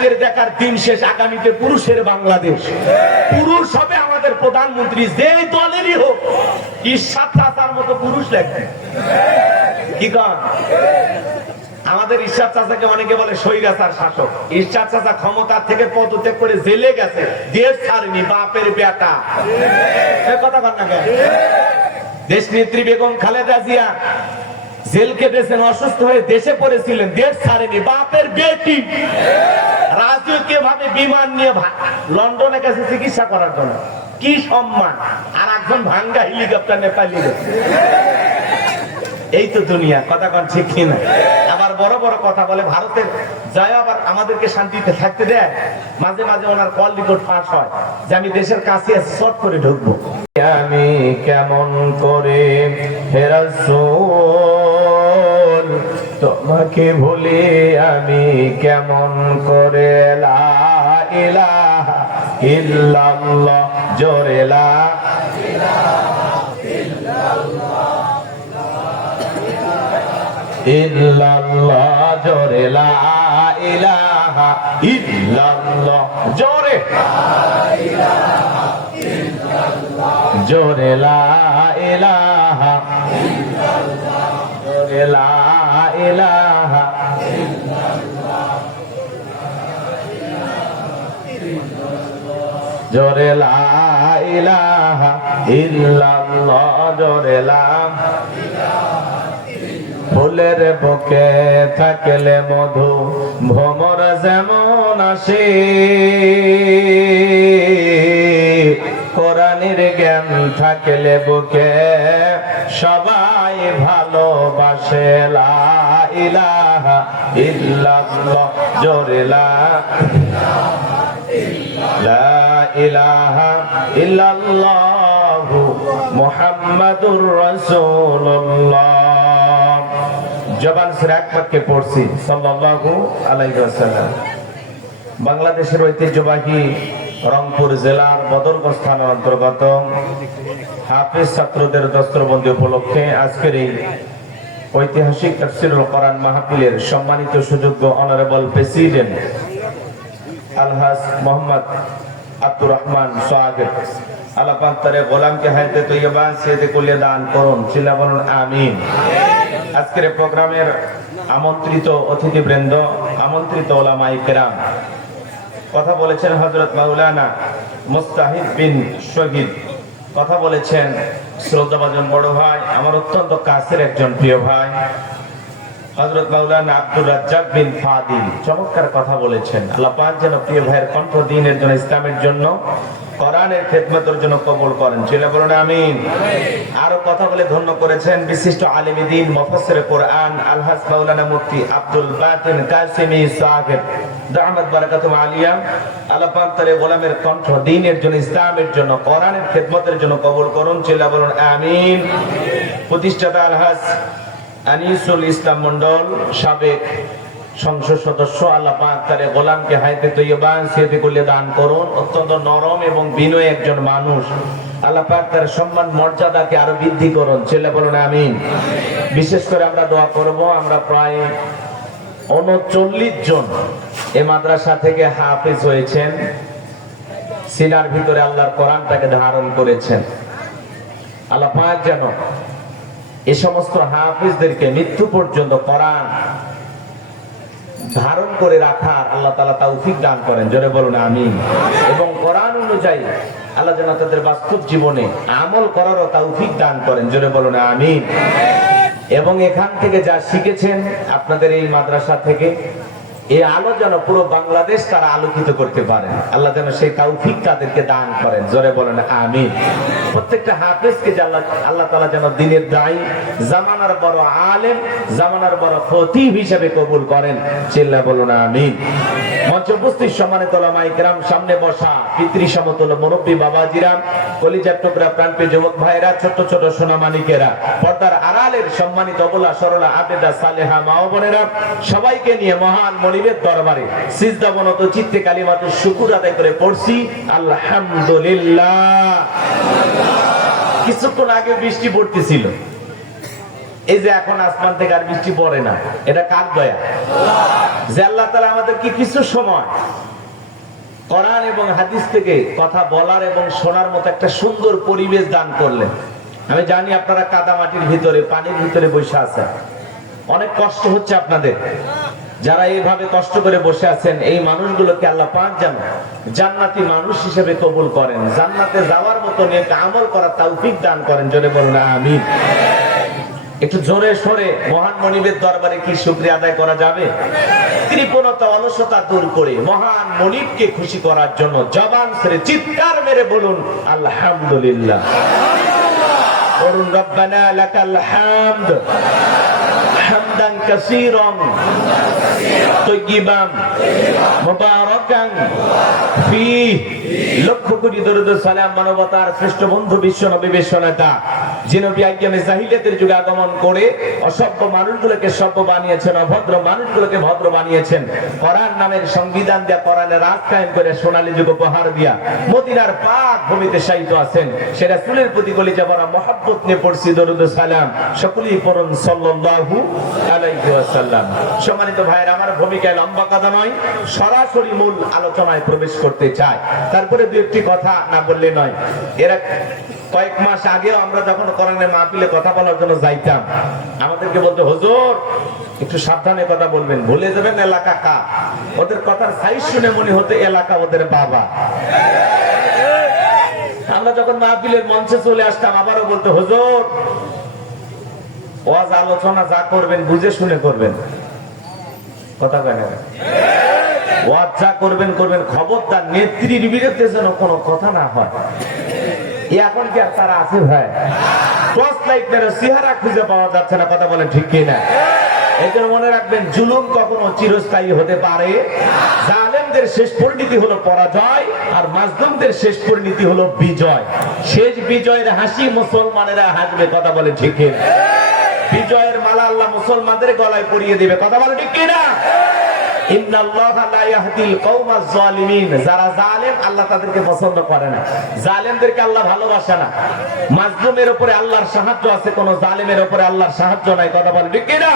আজকের দেখার দিন শেষ, আগামীতে পুরুষের বাংলাদেশ। পুরুষ হবে আমাদের প্রধানমন্ত্রী, যে দলেরই হোক। ইরশাদ চাচার মতো পুরুষ লাগবে, কি কন? আমাদের ইরশাদ চাচাকে অনেকে বলে স্বৈরাচার শাসক। ইরশাদ চাচা ক্ষমতার থেকে পদত্যাগ করে জেলে গেছে, দেশ ছাড়েনি, বাপের বেটা। কথা কন না কেন? দেশ নেত্রী বেগম খালেদা জিয়া জেল কেটেছেন, অসুস্থ হয়ে দেশে পড়েছিলেন, দেশ ছাড়েনি, বাপের বেটি। রাজকীয় ভাবে বিমান নিয়ে লন্ডনে গেছে চিকিৎসা করার জন্য, কি সম্মান। আর একজন ভাঙ্গা হেলিকপ্টার নিয়ে পালিয়ে গেছে। এই তো দুনিয়া, কথা কন ঠিক কিনা? আবার বড় বড় কথা বলে ভারতের যায়, আবার আমাদেরকে শান্তিতে থাকতে দেয়। মাঝে মাঝে ওনার কল রেকর্ড ফাঁস হয় যে আমি দেশের কাছে শর্ট করে ঢুকবো। আমি কেমন করে হে রাসূল তোমাকে ভুলি, আমি কেমন করে লা ইলাহা ইল্লাল্লাহ, জোরে লা ইলাহা ইল্লাল্লাহ, জোরে লা ইলাহা ইল্লাল্লাহ, জোরে জোরে লা ইলাহা ইল্লাল্লাহ, জোরে লা ইলাহা ইল্লাল্লাহ, জোরে লা ইলাহা ইল্লাল্লাহ, জোরে লা। ফুলের বুকে থাকলে মধু ভ্রমর যেমন আসে, কোরআনের জ্ঞান থাকলে বুকে সবাই ভালোবাসে। লা ইলাহা ইল্লাল্লাহ, জোরে লা ইলাহা ইল্লাল্লাহ, মুহাম্মাদুর রাসূলুল্লাহ। জবান ছেড়ে এক বাক্যে পড়ছি সাল্লাল্লাহু আলাইহি ওয়াসাল্লাম। বাংলাদেশের ঐতিহ্যবাহী রংপুর জেলার বদরগঞ্জ থানার অন্তর্গত হাফেজ ছাত্রদের দস্তরবন্দি উপলক্ষে আজকের এই ঐতিহাসিক তাফসীরুল কোরআন মাহফিলের সম্মানিত সুযোগ্য অনারেবল প্রেসিডেন্ট আলহাজ মোহাম্মদ আব্দুর রহমান সোহাগের আল্লাহ পাক তার গোলামকে হায়াতে তৈয়বা সিয়াতে কুলিয়া দান করুন, চিল্লা বলুন আমিন। আজকের প্রোগ্রামের আমন্ত্রিত অতিথিবৃন্দ, আমন্ত্রিত ওলামায়ে কেরাম, কথা বলেছেন হযরত মাওলানা মুস্তাহিদ বিন শহীদ, কথা বলেছেন শ্রদ্ধাভাজন বড় ভাই, আমার অত্যন্ত কাছের একজন প্রিয় ভাই হযরত মাওলানা আব্দুর রাজ্জাক বিন ফাদিল, চমৎকার কথা বলেছেন। আল্লাহ পাক যেন প্রিয় ভাইয়ের কণ্ঠ দ্বীনের জন্য, ইসলামের জন্য, কোরআনের খেদমতের জন্য কবুল করেন, চিল্লা বলুন আমিন। আরো কথা বলে ধন্য করেছেন বিশিষ্ট আলেমে দ্বীন মুফাসসিরে কোরআন আলহাজ মাওলানা মুফতি আব্দুল বাতিন কাসেমি সাহেব দামাত বারাকাতুহু আলিয়া। আল্লাহ পাক তার গোলামের কণ্ঠ দ্বীনের জন্য, ইসলামের জন্য, কোরআনের খেদমতের জন্য কবুল করুন, চিল্লা বলুন আমিন। প্রতিষ্ঠাতা আলহাজ আনিসুল ইসলাম মন্ডল, সাবেক সংসদ সদস্য, আল্লাহ পাক তার গোলামকে হায়াতে তৈয়বা সিয়াতে কুলিয়া দান করুন। অত্যন্ত নরম এবং বিনয়ী একজন মানুষ, আল্লাহ পাক তার সম্মান মর্যাদাকে আরো বৃদ্ধি করুন, চিল্লা বলুন আমিন। বিশেষ করে আমরা দোয়া করব, আমরা প্রায় 39 জন এই মাদ্রাসা থেকে হাফেজ হয়েছেন, সিনার ভিতরে আল্লাহর কোরআনটাকে ধারণ করেছেন। আল্লাহ পাক যেন এই সমস্ত হাফেজদেরকে মৃত্যু পর্যন্ত কোরআন ধারণ করে রাখার আল্লাহ তাআলা তৌফিক দান করেন, জোরে বলুন আমিন। এবং কোরআন অনুযায়ী আল্লাহ যেন তাদের বাস্তব জীবনে আমল করারও তৌফিক দান করেন, জোরে বলুন আমিন। এবং এখান থেকে যা শিখেছেন আপনাদের এই মাদ্রাসা থেকে, এই আলো যেন পুরো বাংলাদেশ তারা আলোকিত করতে পারেন, আল্লাহ যেন সেই তৌফিক তাদেরকে দান করেন, জোরে বলেন আমিন। প্রত্যেকটা হাফেজকে আল্লাহ তাআলা যেন দ্বীনের দায়ী, জামানার বড় আলেম, জামানার বড় খতিব হিসেবে কবুল করেন, চিল্লা বলুন আমিন। মঞ্চে উপস্থিত সম্মানিত ওলামায়ে কেরাম, সামনে বসা পিতৃ সমতুল্য মুরব্বী বাবাজিরা, কলিজার টুকরা প্রাণপ্রিয় যুবক ভাইরা, ছোট ছোট সোনামানিকেরা, পর্দার আড়ালের সম্মানিত অবলা সরলা আবেদা সালেহা মা ও বোনেরা, সবাইকে নিয়ে মহান মনিবের দরবারে সিজদাবনত চিত্তে কালিমাতুশ শুকর আদায় করে পড়ছি আলহামদুলিল্লাহ। কিছুক্ষণ আগে বৃষ্টি পড়তেছিল, এই যে এখন আসমান থেকে আর বৃষ্টি পড়ে না, এটা কার দয়া? যে আল্লাহ তাআলা আমাদেরকে কিছু সময় কোরআন এবং হাদিস থেকে কথা বলার এবং শোনার মতো একটা সুন্দর পরিবেশ দান করলেন। আমি জানি আপনারা কাদামাটির ভিতরে, পানির ভিতরে বসে আছেন, অনেক কষ্ট হচ্ছে আপনাদের। যারা এইভাবে কষ্ট করে বসে আছেন, এই মানুষগুলোকে আল্লাহ পাক যেন জান্নাতি মানুষ হিসেবে কবুল করেন, জান্নাতে যাওয়ার মতো নেক আমল করার তৌফিক দান করেন। জোরে বলুন আমিন। একটু জোরে সরে মহান মনিবের দরবারে কি শুকরিয়া আদায় করা যাবে? কৃপণতা, অলসতা দূর করে মহান মনিবকে খুশি করার জন্য জবান ছেড়ে চিৎকার মেরে বলুন আলহামদুলিল্লাহ। বলুন রব্বানা লাকাল হামদ হামদান কাসীরান তাইয়িবান মুবারাকান ফীহি। লক্ষ কোটি দরুদ সালাম মানবতার শ্রেষ্ঠ বন্ধু বিশ্ব নবী বিশ্বনেতা, যিনি বিজ্ঞানে জাহিলিয়াতের যুগে আগমন করে অসভ্য মানুষগুলোকে সভ্য বানিয়েছেন, অভদ্র মানুষগুলোকে ভদ্র বানিয়েছেন। কোরআন নামের সংবিধান দিয়া, কোরআনের রাজ কায়েম করে সোনালী যুগ উপহার দিয়া মদিনার পাক ভূমিতে শায়িত আছেন। সে রাসূলের প্রতি কলিজা ভরা মহব্বত নিয়ে পড়ছি দরুদ সালাম। সকলেই পড়ুন সাল্লাল্লাহু আলাইহি ওয়াসাল্লাম। সম্মানিত ভাইয়েরা, আমার ভূমিকায় লম্বা কথা নয়, সরাসরি মূল আলোচনায় প্রবেশ করতে চাই। তারপরে দুই একটি কথা না বললে নয়। এরা কয়েক মাস আগেও আমরা যখন কোরআনের মাহফিলে কথা বলার জন্য যাইতাম, আমাদেরকে বলতে, হুজুর একটু সাবধানে কথা বলবেন, ভুলে যাবেন এলাকা কা। ওদের কথার সাইজ শুনে মনে হতো এলাকা ওদের বাবা। আমরা যখন মাহফিলের মঞ্চে চলে আসতাম, আবারও বলতো, হুজুর ওয়াজ আলোচনা যা করবেন বুঝে শুনে করবেন। কথা কয় না? ওয়াজ যা করবেন করবেন, খবরদার নেত্রীর বিরুদ্ধে যেন কোনো কথা না হয়। এখন কি আর তারা আছে ভাই? টর্চ লাইট মেরে চেহারা খুঁজে পাওয়া যাচ্ছে না। কথা বলেন ঠিক কিনা? এই জন্য মনে রাখবেন, জুলুম কখনো চিরস্থায়ী হতে পারে। জালেমদের শেষ পরিণতি হলো পরাজয়, আর মাজলুমদের শেষ পরিণতি হলো বিজয়। শেষ বিজয়ের হাসি মুসলমানেরা হাসবে। কথা বলেন ঠিক কিনা? বিজয়ের মালা আল্লাহ মুসলমানদের গলায় পরিয়ে দিবে। কথা বলেন ঠিক কিনা? ইন্নাল্লাহা লা ইয়াহদিল কওমাজ জালিমিন। যারা জালেম, আল্লাহ তাদেরকে পছন্দ করে না। জালেমদেরকে আল্লাহ ভালোবাসে না। মাজলুমের উপরে আল্লাহর সাহায্য আছে, কোন জালেমের উপরে আল্লাহর সাহায্য নাই। কথা বলেন ঠিক কিনা?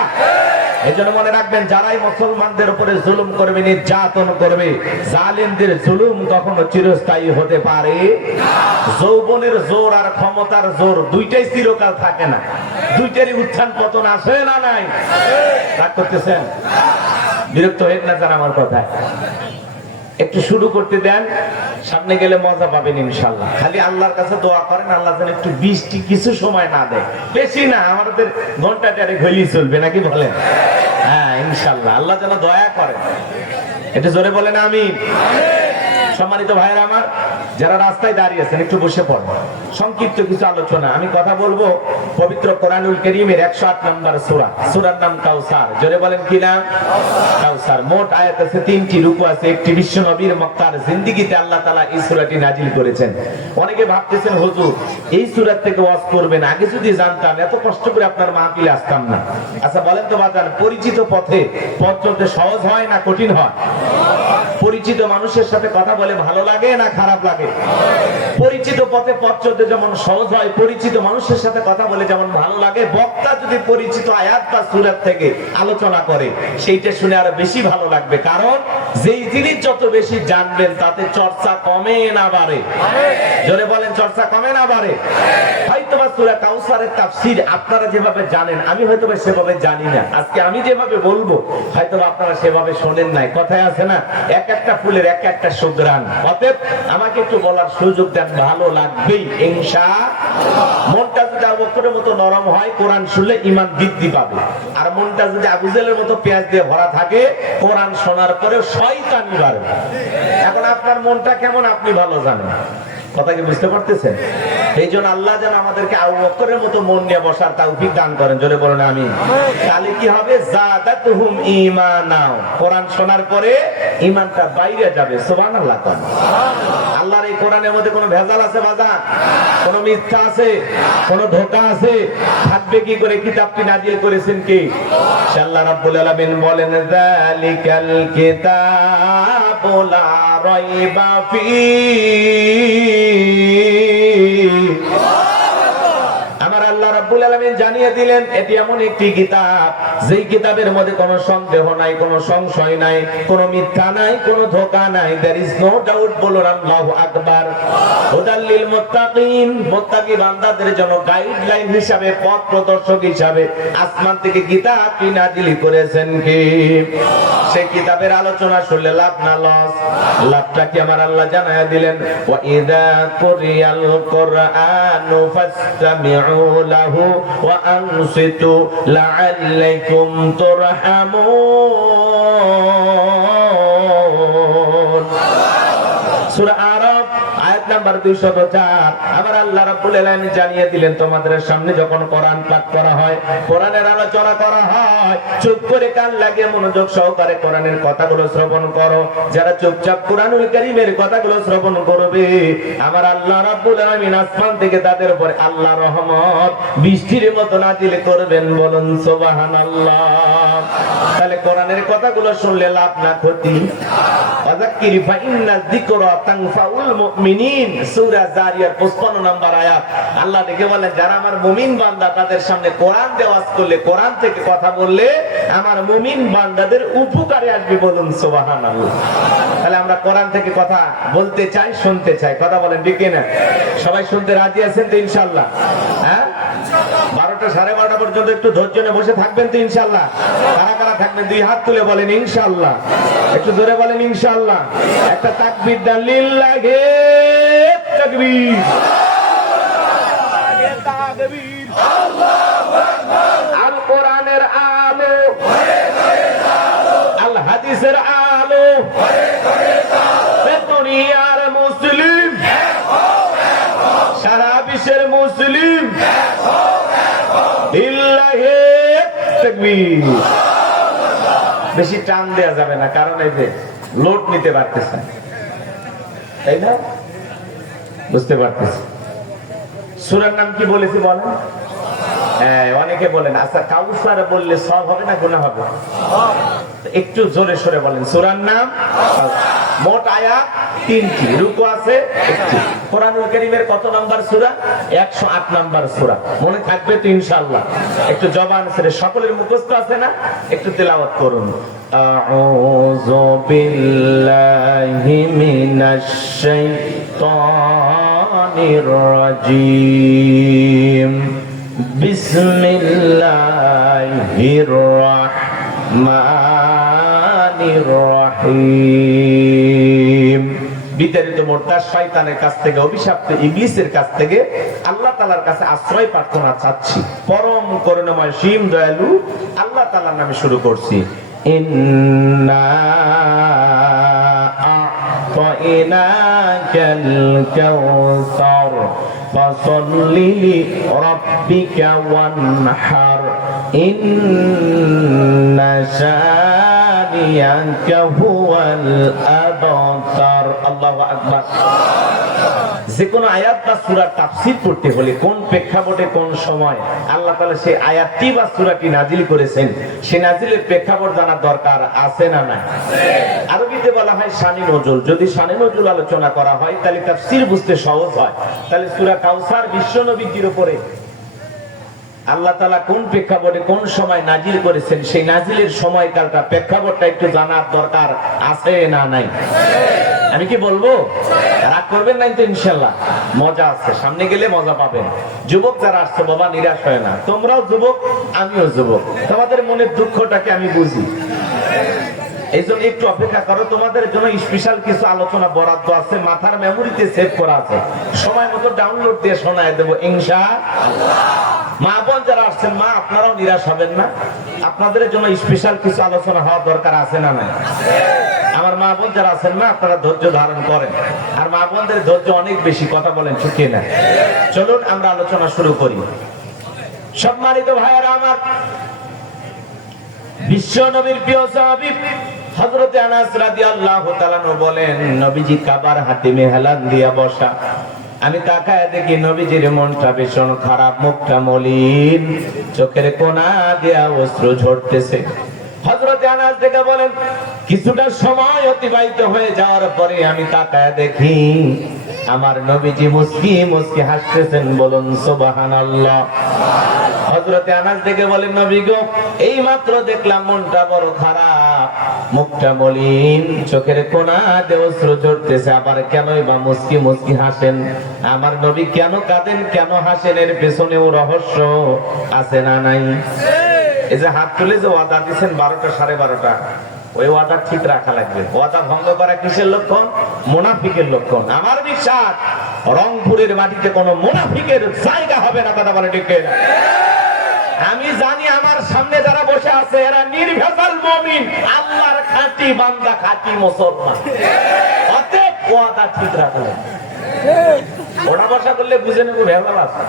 এজন্য মনে রাখবেন, যারাই মুসলমানদের উপরে জুলুম করবে, নির্যাতন করবে, জালেমদের জুলুম কখনো চিরস্থায়ী হতে পারে না। যৌবনের জোর আর ক্ষমতার জোর দুইটাই চিরকাল থাকে না। দুইটারই উত্থান পতন আসে না নাই? রাগ করতেছেন? বিরক্ত হয়ে না যারা আমার কথায়? একটু শুরু করতে দেন, সামনে গেলে মজা পাবেন ইনশাআল্লাহ। খালি আল্লাহর কাছে দোয়া করেন, আল্লাহ যেন একটু বৃষ্টি কিছু সময় না দেয়, বেশি না, আমাদের ঘন্টাটারে ঘইলি চলবে নাকি বলেন? হ্যাঁ ইনশাআল্লাহ, আল্লাহ যেন দয়া করেন। এটা জোরে বলেন আমিন। সম্মানিত ভাইয়েরা আমার, যারা রাস্তায় দাঁড়িয়ে আছেন একটু বসে পড়েন। সংক্ষিপ্ত কিছু আলোচনা আমি কথা বলবো পবিত্র কোরআনুল কারীমের 108 নম্বর সূরা, সূরার নাম কাউসার। জোরে বলেন কি নাম? কাউসার। মোট আয়াত আছে 3টি, রুকু আছে 1টি। বিশ্ব নবীর মক্কার জিন্দেগিতে আল্লাহ তাআলা এই সূরাটি নাজিল করেছেন। অনেকে ভাবতেছেন, হুজুর এই সূরা থেকে ওয়াজ করবেন, আগে যদি জানতাম এত কষ্ট করে আপনার মাহফিলে আসতাম না। আচ্ছা বলেন তো বাজান, পরিচিত পথে পথ চলতে সহজ হয় না কঠিন হয়? পরিচিত মানুষের সাথে কথা বলে ভালো লাগে না খারাপ লাগে? পরিচিত পথে পথ চলতে যেমন সহজ হয়, পরিচিত মানুষের সাথে কথা বলে যেমন ভালো লাগে। বক্তা যদি পরিচিত আয়াত বা সূরা থেকে আলোচনা করে, সেইটা শুনে আরো বেশি ভালো লাগবে। কারণ যেই জিনিস যত বেশি জানবেন, তাতে চর্চা কমে না বাড়ে? জোরে বলেন, চর্চা কমে না বাড়ে? হয়তোবা সূরা কাউসারের তাফসীর আপনারা যেভাবে জানেন, আমি হয়তোবা সেভাবে জানি না। আজকে আমি যেভাবে বলবো, হয়তোবা আপনারা সেভাবে শোনেন নাই। কথায় আছে না, এক একটা ফুলের এক একটা সুঘ্রাণ। অতএব আমাকে একটু বলার সুযোগ দেন, ভালো লাগবেই ইনশাআল্লাহ। মনটা যদি আবু বকরের মতো নরম হয়, কোরআন শুনলে ঈমান বৃদ্ধি পাবে। আর মনটা যদি আবু জেলের মতো পেঁয়াজ দিয়ে ভরা থাকে, কোরআন শোনার পরে শয়তানি বাড়বে। এখন আপনার মনটা কেমন আপনি ভালো জানেন। কথা কি বুঝতে পারতেছেন? এই জন্য আল্লাহ যেন আমাদেরকে আবু বকরের মতো মন নিয়ে বসার তৌফিক দান করেন। জোরে বলেন আমিন। তাহলে কি হবে? যাদাতুহুম ঈমানা। কোরআন শোনার পরে ঈমানটা বাইরে যাবে। সুবহানাল্লাহ। আল্লাহর এই কোরআনের মধ্যে কোনো ভেজাল আছে বাজার? কোনো মিথ্যা আছে? কোনো ধোঁকা আছে? থাকবে কি করে? কিতাবটি নাজিল করেছেন কি? আল্লাহ রাব্বুল আলামিন বলেন, যালিকাল কিতাবু লা রাইবা ফীহি। আমার আল্লাহ রাব্বুল আলামিন জানিয়ে দিলেন এটি এমন একটি কিতাব যেই কিতাবের মধ্যে কোনো সন্দেহ নাই, কোনো সংশয় নাই, কোনো মিথ্যা নাই, কোনো ধোঁকা নাই। There is no doubt. বলুন আল্লাহু আকবার। হুদাল লিল মুত্তাকিন, মুত্তাকি বান্দাদের জন্য গাইডলাইন হিসাবে, পথ প্রদর্শক হিসাবে আসমান থেকে কিতাব কি নাজিল করেছেন কে? সেই কিতাবের আলোচনা শুনলে লাভ না লস? লাভটা কি আমার আল্লাহ জানায়া দিলেন, ওয়া ইযা কুরিয়াল কুরআনু ফাসতামিউ লাহু ওয়া আনসিতু লাআল্লাকুম তুরহামুন। সূরা আরাফ আয়াত নাম্বার 204। আমার আল্লাহ রাব্বুল আলামিন জানিয়ে দিলেন তোমাদের সামনে যখন কোরআন পাঠ করা হয়, কোরআনের আলোচনা করা হয়, চুপ করে কান লাগিয়ে মনোযোগ সহকারে কোরআনের কথাগুলো শ্রবণ করো। যারা চুপচাপ কোরআনুল কারীমের কথাগুলো শ্রবণ করবে, আমার আল্লাহ রাব্বুল আলামিন আসমান থেকে তাদের উপর আল্লাহর রহমত বৃষ্টির মতো নাজিল করবেন। বলুন সুবহানাল্লাহ। তাহলে কোরআনের কথাগুলো শুনলে লাভ না ক্ষতি? ফাযাক্কির ফাইন্না যিকরা তানফাউল মুমিনিন, সূরা জারিয়ার 55 নম্বর আয়াত। আল্লাহ দেখে বলেন যারা আমার মুমিন বান্দা তাদের সামনে কোরআন দেওয়াজ করলে, কোরআন থেকে কথা বললে আমার মুমিন বান্দাদের উপকারে আসবে। বলুন সুবহানাল্লাহ। তাহলে আমরা কোরআন থেকে কথা বলতে চাই, শুনতে চাই। কথা বলেন ঠিক না? সবাই শুনতে রাজি আছেন তো ইনশাআল্লাহ? হ্যাঁ, 12টা 12:30 পর্যন্ত একটু ধৈর্য নিয়ে বসে থাকবেন তো ইনশাআল্লাহ? কারা কারা থাকবেন দুই হাত তুলে বলেন ইনশাআল্লাহ। একটু জোরে বলেন ইনশাআল্লাহ। একটা তাকবীর দেন, লিল্লাহি তাকবীর, তাকবীর, আল্লাহু আকবার। আল কোরআনের আলো, আল হাদিসের আলো, দুনিয়ার মুসলিম, সারা বিশ্বের মুসলিম, লিল্লাহি তাকবীর। বেশি টান দেয়া যাবে না, কারণ এই যে লোড নিতে পারতেছে, তাই না? বুঝতে পারতেছি। সূরার নাম কি বলেছি বলেন? হ্যাঁ, অনেকে বলেন আচ্ছা কাউসার বললে সওয়াব হবে না গুনাহ হবে? একটু জোরে সরে বলেন। সূরার নাম মোট আয়াত 3টি, রুকু আছে 1টি। কোরআনুল কারীমের কত নাম্বার সূরা? 108 নাম্বার সূরা। মনে থাকবে তো ইনশাআল্লাহ? একটু জবান ছেড়ে, সকলের মুখস্থ আছে না? একটু তেলাওয়াত করুন। আউযু বিল্লাহি মিনাশ শাইতানির রাজীম। বিসমিল্লাহির রাহমানির রহিম। বিতাড়িত মোর্তাদ শয়তানের কাছ থেকে, অভিশপ্ত ইবলিসের কাছ থেকে আল্লাহ তাআলার কাছে আশ্রয় প্রার্থনা চাচ্ছি। পরম করুণাময় সীম দয়ালু আল্লাহ তাআলার নামে শুরু করছি। ইন্না আ'তাইনাকাল কাউসার ফাসাল্লি লিরাব্বিকা ওয়ানহার ইন্না শানিয়াকা হুয়াল আবতার। আল্লাহু আকবার। যে কোনো আয়াত বা সূরার তাফসীর করতে হলে কোন প্রেক্ষাপটে, কোন সময় আল্লাহ তাআলা সেই আয়াতটি বা সূরাটি নাজিল করেছেন, সেই নাজিলের প্রেক্ষাপট জানার দরকার আছে না নাই? আরবিতে বলা হয় শানি নজুল। যদি শানি নজুল আলোচনা করা হয় তাহলে তাফসীর বুঝতে সহজ হয়। তাহলে সূরা কাউসার বিশ্ব নবীর উপরে আল্লাহ তাআলা কোন প্রেক্ষাপটে, কোন সময় নাজিল করেছেন, সেই নাজিলের সময়কালটা, প্রেক্ষাপটটা একটু জানার দরকার আছে না নাই? আমি কি বলবো? রাগ করবেন না তো ইনশাআল্লাহ? মজা আছে, সামনে গেলে মজা পাবেন। যুবক যারা আসছে বাবা, নিরাশ হয় না। তোমরাও যুবক, আমিও যুবক, তোমাদের মনের দুঃখটাকে আমি বুঝি। এই জন্য একটু অপেক্ষা করো, তোমাদের জন্য স্পেশাল কিছু আলোচনা বরাদ্দ আছে, মাথার মেমোরিতে সেভ করা আছে, সময় মতো ডাউনলোড দিয়ে শোনায় দেবো ইনশাআল্লাহ। মা বোন যারা আসছেন, মা আপনারাও নিরাশ হবেন না, আপনাদের জন্য স্পেশাল কিছু আলোচনা হওয়ার দরকার আছে না নাই? আমার মা বোন যারা আছেন না, আপনারা ধৈর্য ধারণ করেন। আর মা বোনদের ধৈর্য অনেক বেশি, কথা বলেন ঠিক না? চলুন আমরা আলোচনা শুরু করি। সম্মানিত ভাইয়েরা আমার, বিশ্ব নবীর প্রিয় সাহাবী হযরতে আনাস রাদিয়াল্লাহু তাআলা বলেন, নবীজি কাবার হাতিমে হেলান দিয়া বসা। আমি তাকায় দেখি নবীজির মনটা ভীষণ খারাপ, মুখটা মলিন, চোখের কোনা দিয়া অশ্রু ঝরতেছে। হযরতে আনাস দেখে বলেন, কিছুটা সময় অতিবাহিত হয়ে যাওয়ার পরে আমি তাকায় দেখি আমার নবীজি মুস্কি মুস্কি হাসতেছেন। বলুন সুবহানাল্লাহ। হযরতে আনাস দেখে বলেন, নবী গো, এই মাত্র দেখলাম মনটা বড় খারাপ, মুখটা মলিন, চোখের কোণা দিয়ে অশ্রু ঝরতেছে, আবার কেনই বা মুস্কি মুস্কি হাসেন? আমার নবী কেন কাঁদেন, কেন হাসেন, এর পেছনেও রহস্য আছে না নাই? এই যে হাত তুলে যে ওয়াদা দিচ্ছেন 12টা 12:30, ওই ওয়াদা ঠিক রাখা লাগবে। ওয়াদা ভঙ্গ করা কিসের লক্ষণ? মুনাফিকের লক্ষণ। আমার বিশ্বাস রংপুরের মাটিতে কোনো মুনাফিকের জায়গা হবে না, কথা বলে ঠিক না? আমি জানি আমার সামনে যারা বসে আছে এরা নির্ভেজাল মুমিন, আল্লাহর খাঁটি বান্দা, খাঁটি মুসলমান। অতএব ওয়াদা ঠিক রাখা লাগবে। ওটা বসা করলে বুঝে নেব ভেজাল আছে।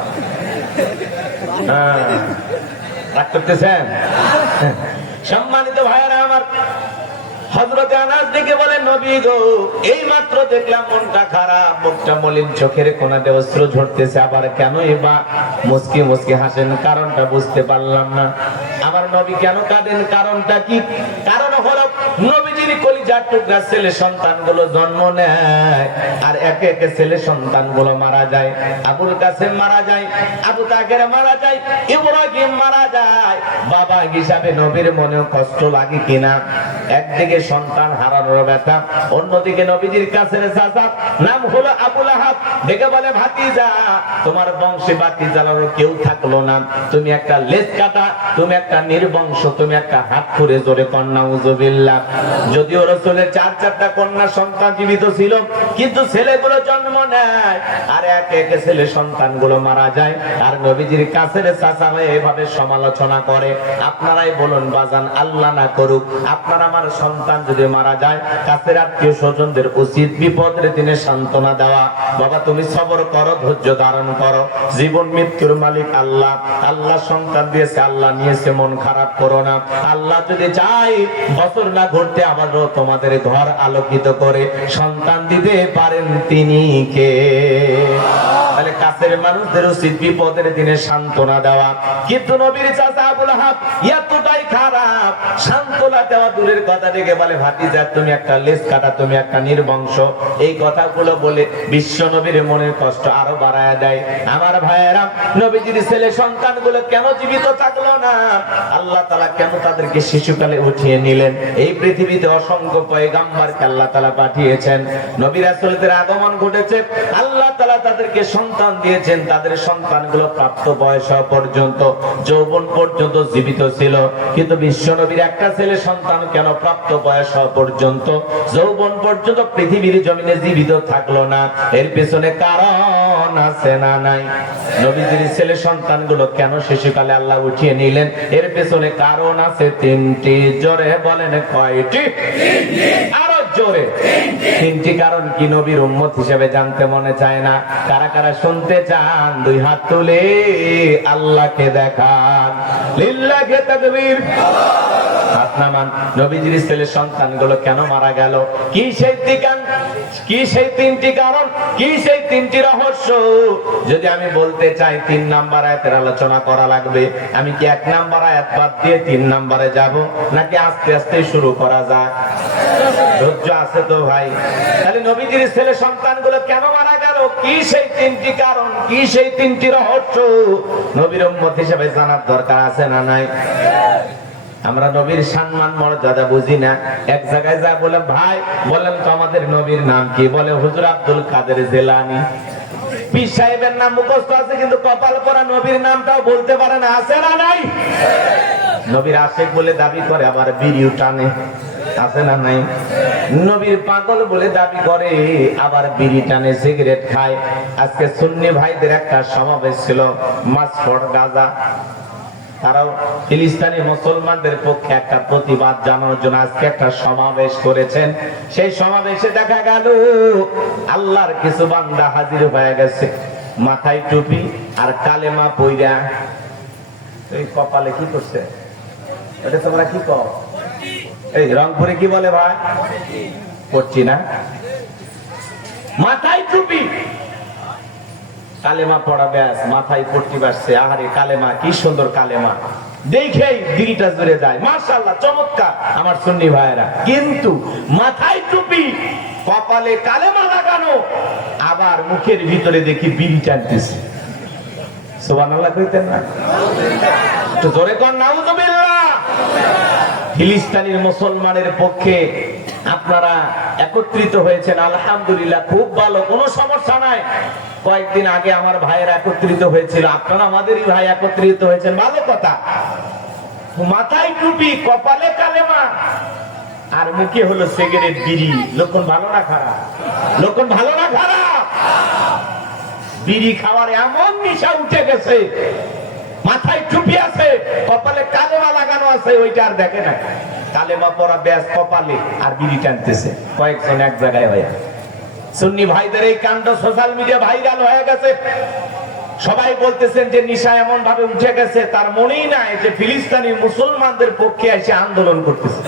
রাগ করতেছেন? সম্মানিত ভাইয়েরা আমার, হযরতে আনাস দেখে বলেন, নবী গো, এই মাত্র দেখলাম মনটা খারাপ, মুখটা মলিন, চোখের কোণা দিয়ে অশ্রু ঝরতেছে, আবার কেনই বা মুস্কি মুস্কি হাসেন? কারণটা বুঝতে পারলাম না। আমার নবী কেন কাঁদেন, কারণটা কি? কারণ হলো নবীজির কলিজার টুকরা ছেলে সন্তানগুলো জন্ম নেয়, আর একে একে ছেলে সন্তানগুলো মারা যায়। আবুল কাসেম মারা যায়, আবু তাকের মারা যায়, ইব্রাহিম মারা যায়। বাবা হিসাবে নবীর মনে কষ্ট লাগে কিনা? একদিকে সন্তান হারানোর ব্যথা, অন্যদিকে নবীজির কাছে চাচা নাম হলো আবু লাহাব দেখে বলে, ভাতিজা, তোমার বংশে ভাতিজার কেউ থাকলো না, তুমি একটা লেজ কাটা, তুমি একটা নির্বংশ, তুমি একটা হাত খুঁড়ে জোরে কন্যা উযুবিল্লাহ। যদিও রাসূলের 4টা কন্যা সন্তান জীবিত ছিল, কিন্তু ছেলেগুলো জন্ম নেয়, আর একে একে ছেলে সন্তানগুলো মারা যায়। আর নবীজির কাছের চাচা হয়ে এভাবে সমালোচনা করে। আপনারাই বলুন বাজান, আল্লাহ না করুক, আপনার আমার সন্তান যদি মারা যায়, কাছের আত্মীয় স্বজনদের উচিত বিপদের দিনে সান্ত্বনা দেওয়া। বাবা, তুমি সবর করো, ধৈর্য ধারণ করো, জীবন মৃত্যুর মালিক আল্লাহ। আল্লাহ সন্তান দিয়েছে, আল্লাহ নিয়েছে, মন খারাপ করো না। আল্লাহ যদি চায় বছর না ঘুরতে আবারও তোমাদের ঘর আলোকিত করে সন্তান দিতে পারেন, তিনি কে? তাহলে কাছের মানুষদের উচিত বিপদের দিনে সান্ত্বনা দেওয়া। কিন্তু নবীর চাচা আবু লাহাব এতটাই খারাপ, সান্ত্বনা দেওয়া দূরের কথা, ডেকে বলে, ভাতিজা, তুমি একটা লেজ কাটা, তুমি একটা নির্বংশ। এই কথাগুলো বলে বিশ্ব নবীর মনের কষ্ট আরো বাড়ায় দেয়। আমার ভাইয়েরা, নবীজির ছেলে সন্তানগুলো কেন জীবিত থাকলো না? আল্লাহ তাআলা কেন তাদেরকে শিশুকালে উঠিয়ে নিলেন? এই পৃথিবীতে অসংখ্য পয়গাম্বরকে আল্লাহ তাআলা পাঠিয়েছেন, নবী রাসূলদের আগমন ঘটেছে, আল্লাহ তাআলা তাদেরকে সন্তান দিয়েছেন। তাদের সন্তানগুলো প্রাপ্ত বয়স পর্যন্ত, যৌবন পর্যন্ত জীবিত ছিল। কিন্তু বিশ্ব নবীর একটা ছেলে সন্তান কেন প্রাপ্ত বয়স পর্যন্ত, যৌবন পর্যন্ত পৃথিবীর জমিনে জীবিত থাকলো না? এর পেছনে কারণ আছে না নাই? নবীজির ছেলে সন্তানগুলো কেন শিশুকালে আল্লাহ উঠিয়ে নিলেন? এর পেছনে কারণ আছে 3টি। জোরে বলেন, কয়টি? আরো জোরে। 3টি কারণ কি নবীর উম্মত হিসেবে জানতে মনে চায় না? কারা কারা শুনতে চান? 2 হাত তুলে আল্লাহকে দেখান। লিল্লাহি তাকবীর। হাত নামান। নবীজির ছেলে সন্তানগুলো কেন মারা গেল? কি সেই ঠিকান, কি সেই 3টি কারণ, কি সেই 3টি রহস্য? যদি আমি বলতে চাই 3 নাম্বার আয়াতের আলোচনা করা লাগবে, আমি কি 1 নাম্বার আয়াত বাদ দিয়ে 3 নাম্বারে যাব, নাকি আস্তে আস্তে শুরু করা যাক? ধৈর্য আছে তো ভাই? তাহলে নবীজির ছেলে সন্তানগুলো কেন মারা গেল? কি সেই 3টি কারণ, কি সেই 3টি রহস্য? নবীর উম্মত হিসেবে জানার দরকার আছে না নাই? আমরা নবীর সম্মান মর্যাদা বুঝি না। এক জায়গায় যা বলে, ভাই বলেন তো আমাদের নবীর নাম কি? বলে, হুজুর আব্দুল কাদের জিলানী। পীর সাহেবের নাম মুখস্থ আছে, কিন্তু কপাল পরা নবীর নামটাও বলতে পারে না, আছে না নাই? নবীর আশেক বলে দাবি করে, আবার বিড়িও টানে, আছে না নাই? নবীর পাগল বলে দাবি করে, আবার বিড়ি টানে, সিগারেট খায়। আজকে সুন্নি ভাইদের একটা সমাবেশ ছিল, মাসফট গাজা। তারাও ফিলিস্তিনি মুসলমানদের পক্ষে একটা প্রতিবাদ জানানোর জন্য আজকে একটা সমাবেশ করেছেন। সেই সমাবেশে দেখা গেল আল্লাহর কিছু বান্দা হাজির হয়ে গেছে, মাথায় টুপি আর কালেমা পইরা। এই কপালে কি করছে? এটা তোমরা কি কও? এই রংপুরে কি বলে ভাই? করছি না। মাথায় টুপি, কালেমা পড়া, ব্যাস মাথায় পট্টি বাসছে। আহারে কালেমা, কি সুন্দর কালেমা, দেখেই দিলটা জুড়ে যায়। মাশাআল্লাহ, চমৎকার আমার সুন্নি ভাইয়েরা। কিন্তু মাথায় টুপি, কপালে কালেমা লাগানো, আবার মুখের ভিতরে দেখি বিড়ি টানতেছে। সুবহানাল্লাহ কইতেন না? একটু জোরে কোন নাউযুবিল্লাহ। ফিলিস্তিনের মুসলমানের পক্ষে আপনারা একত্রিত হয়েছেন, আলহামদুলিল্লাহ, খুব ভালো, কোনো সমস্যা নাই। কয়েকদিন আগে আমার ভাইয়েরা একত্রিত হয়েছিল, আপনারা আমাদেরই ভাই একত্রিত হয়েছেন, ভালো কথা। মাথায় টুপি, কপালে কালেমা, আর মুখে হলো সিগারেট বিড়ি। লক্ষণ ভালো না খারাপ? লক্ষণ ভালো না খারাপ? বিড়ি খাওয়ার এমন নেশা উঠে গেছে, মাথায় টুপি আছে, কপালে কালেমা লাগানো আছে, ওইটা আর দেখে না। কালেমা পরা ব্যাস কপালে, আর বিড়ি টানতেছে কয়েকজন এক জায়গায় হয়ে। সুন্নি ভাইদের এই কাণ্ড সোশ্যাল মিডিয়া ভাইরাল হয়ে গেছে। সবাই বলতেছেন যে নেশা এমন ভাবে উঠে গেছে, তার মনেই নাই যে ফিলিস্তিনি মুসলমানদের পক্ষে এসে আন্দোলন করতেছে।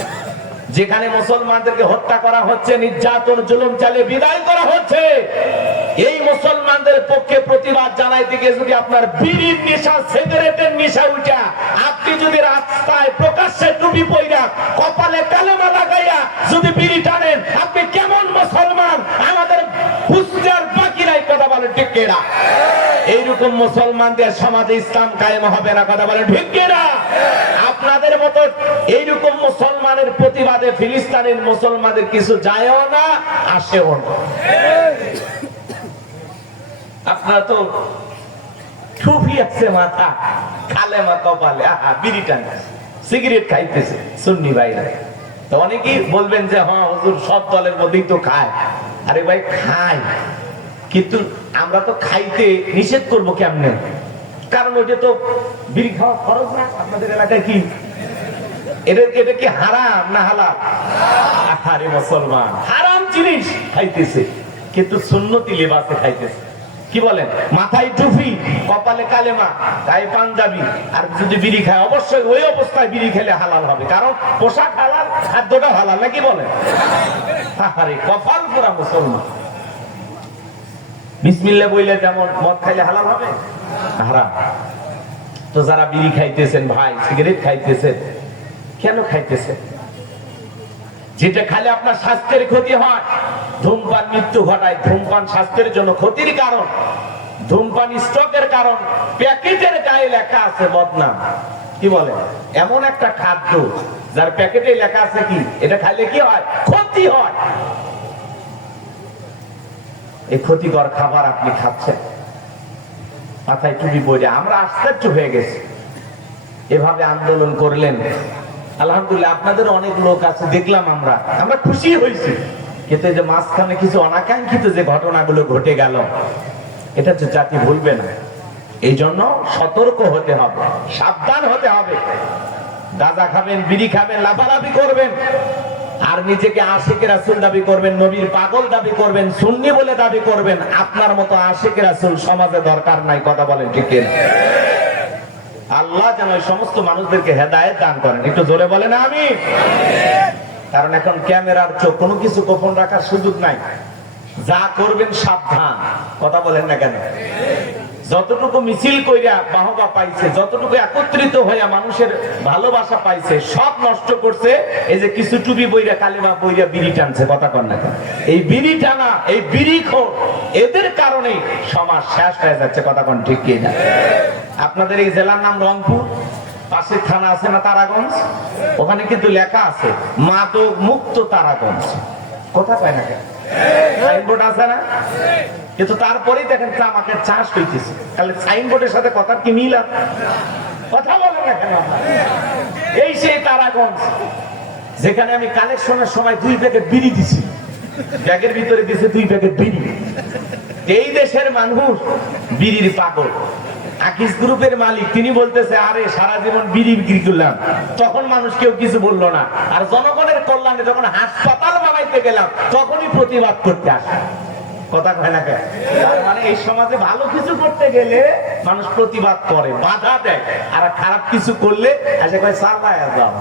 যেখানে মুসলমানদেরকে হত্যা করা হচ্ছে, নির্যাতন জুলুম চালিয়ে বিদায় করা হচ্ছে, এই মুসলমানদের পক্ষে প্রতিবাদ জানাইতে গিয়ে যদি আপনার বিড়ির নেশা, সিগারেটের নেশা উঠা, আপনি যদি রাস্তায় প্রকাশ্যে টুপি পইরা, কপালে কালেমা লাগাইয়া যদি বিড়ি টানেন, আপনি কেমন মুসলমান? আমাদের বুঝার বাকি নাই, কথা বলেন ঠিক কিনা? এইরকম মুসলমানদের সমাজে ইসলাম কায়েম হবে না, কথা বলেন ঠিক কিনা? আপনাদের মতো এইরকম মুসলমানের প্রতিবাদে ফিলিস্তিনের মুসলমানদের কিছু যায়ও না, আসেও না। আপনারা তো টুপি আছে মাথা, কালেমা কপালে, বিড়ি টানতেছে, সিগারেট খাইতেছে সুন্নি ভাইরা। তো অনেকেই বলবেন যে হ্যাঁ হুজুর, সব দলের মধ্যেই তো খায়। আরে ভাই খায়, কিন্তু আমরা তো খাইতে নিষেধ করবো কেমনে? কারণ ওইটা তো বিড়ি খাওয়া খরচ না। আপনাদের এলাকায় কি এটা কি হারাম না হালাল? আরে মুসলমান, হারাম জিনিস খাইতেছে, কিন্তু সুন্নতি লিবাসে খাইতেছে। কি বলেন? মাথায় টুপি, কপালে কালেমা, গায়ে পাঞ্জাবি, আর যদি বিড়ি খায়, অবশ্যই ওই অবস্থায় বিড়ি খেলে হালাল হবে, কারণ পোশাক হালাল, খাদ্যটা হালাল, নাকি বলেন? আরে কপাল পুরা মুসলমান। বিসমিল্লাহ বইলে যেমন মদ খাইলে হালাল হবে? হারাম। তো যারা বিড়ি খাইতেছেন ভাই, সিগারেট খাইতেছেন, কেন খাইতেছেন? যেটা খালে আপনার স্বাস্থ্যের ক্ষতি হয়। ধূমপান মৃত্যু ঘটায়, ধূমপান স্বাস্থ্যের জন্য ক্ষতির কারণ, ধূমপান স্ট্রোকের কারণ। প্যাকেটের গায়ে লেখা আছে বদনাম। কি বলে? এমন একটা খাদ্য যার প্যাকেটে লেখা আছে কি এটা খাইলে কি হয়? ক্ষতি হয়। এই ক্ষতিকর খাবার আপনি খাচ্ছেন, মাথায় টুপি পরে। আমরা আশ্চর্য হয়ে গেছি, এভাবে আন্দোলন করলেন। আলহামদুলিল্লাহ, আপনাদের অনেক লোক আছে দেখলাম, আমরা খুশি হয়েছি। কিন্তু যে মাঝখানে কিছু অনাকাঙ্ক্ষিত যে ঘটনাগুলো ঘটে গেল, এটা তো জাতি ভুলবে না। এই জন্য সতর্ক হতে হবে, সাবধান হতে হবে। গাঁজা খাবেন, বিড়ি খাবেন, লাফালাফি করবেন, আর নিজেকে আশিক রাসূল দাবি করবেন, নবীর পাগল দাবি করবেন, সুন্নি বলে দাবি করবেন, আপনার মতো আশিক রাসূল সমাজে দরকার নাই, কথা বলেন ঠিক কিনা? আল্লাহ যেন ওই সমস্ত মানুষদেরকে হেদায়েত দান করেন। একটু জোরে বলেন আমিন। কারণ এখন ক্যামেরার চোখ, কোনো কিছু গোপন রাখার সুযোগ নাই। যা করবেন সাবধান, কথা বলেন না কেন? যতটুকু মিছিল কইরা বাহবা পাইছে, যতটুকু একত্রিত হইয়া মানুষের ভালোবাসা পাইছে, সব নষ্ট করছে এই যে কিছু টুপি বইরা, কালিমা বইরা বিড়ি টানছে, কথা কন না কেন? এই বিড়ি টানা, এই বিড়ি খোর, এদের কারণে সমাজ শেষ হয়ে যাচ্ছে, কথা কন ঠিক কি না? আপনাদের এই জেলার নাম রংপুর, পাশের থানা আছে না তারাগঞ্জ, ওখানে কিন্তু লেখা আছে মাদক মুক্ত তারাগঞ্জ, কথা পায় না কেন? সাইনবোর্ড আছে না? কিন্তু তারপরেই দেখেন আমাকে চাষ হইতেছে। তাহলে সাইনবোর্ডের সাথে কথা কি মিল আছে? কথা বলেন না কেন? এই সেই তারাগঞ্জ, যেখানে আমি কালেকশনের সময় 2 প্যাকেট বিড়ি দিছি, ব্যাগের ভিতরে দিছে 2 প্যাকেট বিড়ি। এই দেশের মানুষ বিড়ির পাগল। আকিস গ্রুপের মালিক তিনি বলতেছে, আরে সারা জীবন বিড়ি বিক্রি করলাম, তখন মানুষ কেউ কিছু বললো না, আর জনগণের কল্যাণে যখন হাসপাতাল বানাইতে গেলাম তখনই প্রতিবাদ করতে আসে, কথা কয় না কেন? তার মানে এই সমাজে ভালো কিছু করতে গেলে মানুষ প্রতিবাদ করে, বাধা দেয়, আর খারাপ কিছু করলে এসে কয় সাল্লায়া যাও,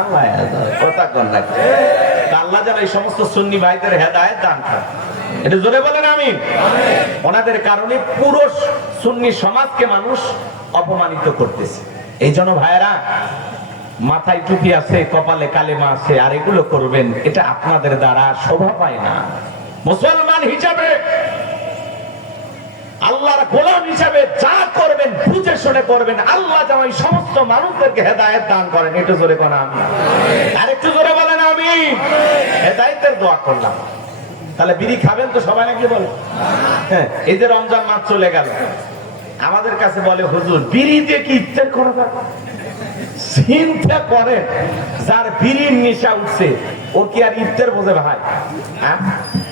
আল্লায়া যাও, কথা কয় না কেন? আল্লাহ যেন এই সমস্ত সুন্নি ভাইদের হেদায়েত দান করেন। এটা জোরে বলেন আমিন। ওনাদের কারণে পুরো সুন্নি সমাজকে মানুষ অপমানিত করতেছে। এই জন্য ভাইয়েরা, মাথায় টুপি আছে, কপালে কালেমা আছে, আর এগুলো করবেন, এটা আপনাদের দ্বারা শোভা পায় না। মুসলমান হিসাবে আল্লাহর গোলাম হিসাবে যা করবেন বুঝে শুনে করবেন। আল্লাহ যেন এই সমস্ত মানুষদেরকে হেদায়েত দান করেন। একটু জোরে কোন আমিন। আর একটু জোরে বলেন আমিন। হেদায়েতের দোয়া করলাম। তাহলে বিড়ি খাবেন তো সবাই নাকি বলে? হ্যাঁ, এই যে রমজান মাস চলে গেল, আমাদের কাছে বলে হুজুর বিড়ি দিয়ে কি ইফতার করা যাবে? চিন্তা করে, যার বিড়ির নেশা উঠছে ও কি আর ইফতার বোঝে ভাই?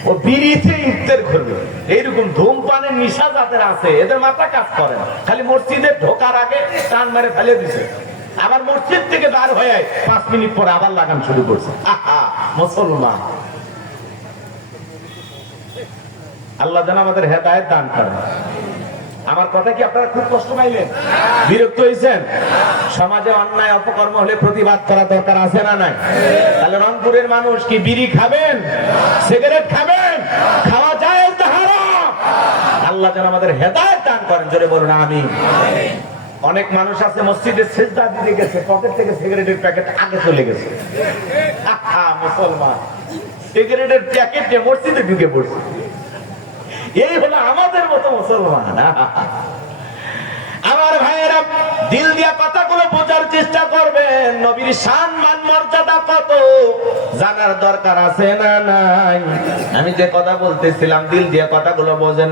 ও বিড়িতে ইফতার করবে। এইরকম ধূমপানের নেশা যাদের আছে এদের মাথা কাজ করে না, খালি মসজিদে ঢোকার আগে টান মেরে ফেলে দিছে, আবার মসজিদ থেকে বার হয়ে 5 মিনিট পরে আবার লাগান শুরু করছে। আহা মুসলমান, আল্লাহ যেন আমাদের হেদায়েত দান করেন। আমার কথা কি আপনারা খুব কষ্ট পাইলেন? বিরক্ত হয়েছেন? সমাজে অন্যায় অপকর্ম হলে প্রতিবাদ করা দরকার আছে না নাই? তাহলে রংপুরের মানুষ কি বিড়ি খাবেন, সিগারেট খাবেন? খাওয়া যায় না হারাম। আল্লাহ যেন আমাদের হেদায়েত দান করেন। জোরে বলুন আমিন। অনেক মানুষ আছে মসজিদে সিজদা দিতে গেছে, পকেট থেকে সিগারেটের প্যাকেট আগে চলে গেছে। আহা মুসলমান, সিগারেটের প্যাকেট নিয়ে মসজিদে ঢুকে পড়ছে। এই হলো আমাদের মতো মুসলমান। আমার ভাইয়েরা, দিল দিয়া কথাগুলো বোঝার চেষ্টা করবেন। নবীর শান মান মর্যাদা কত জানার দরকার আছে না নাই? আমি যে কথা বলতেছিলাম, দিল দিয়া কথাগুলো বোঝেন।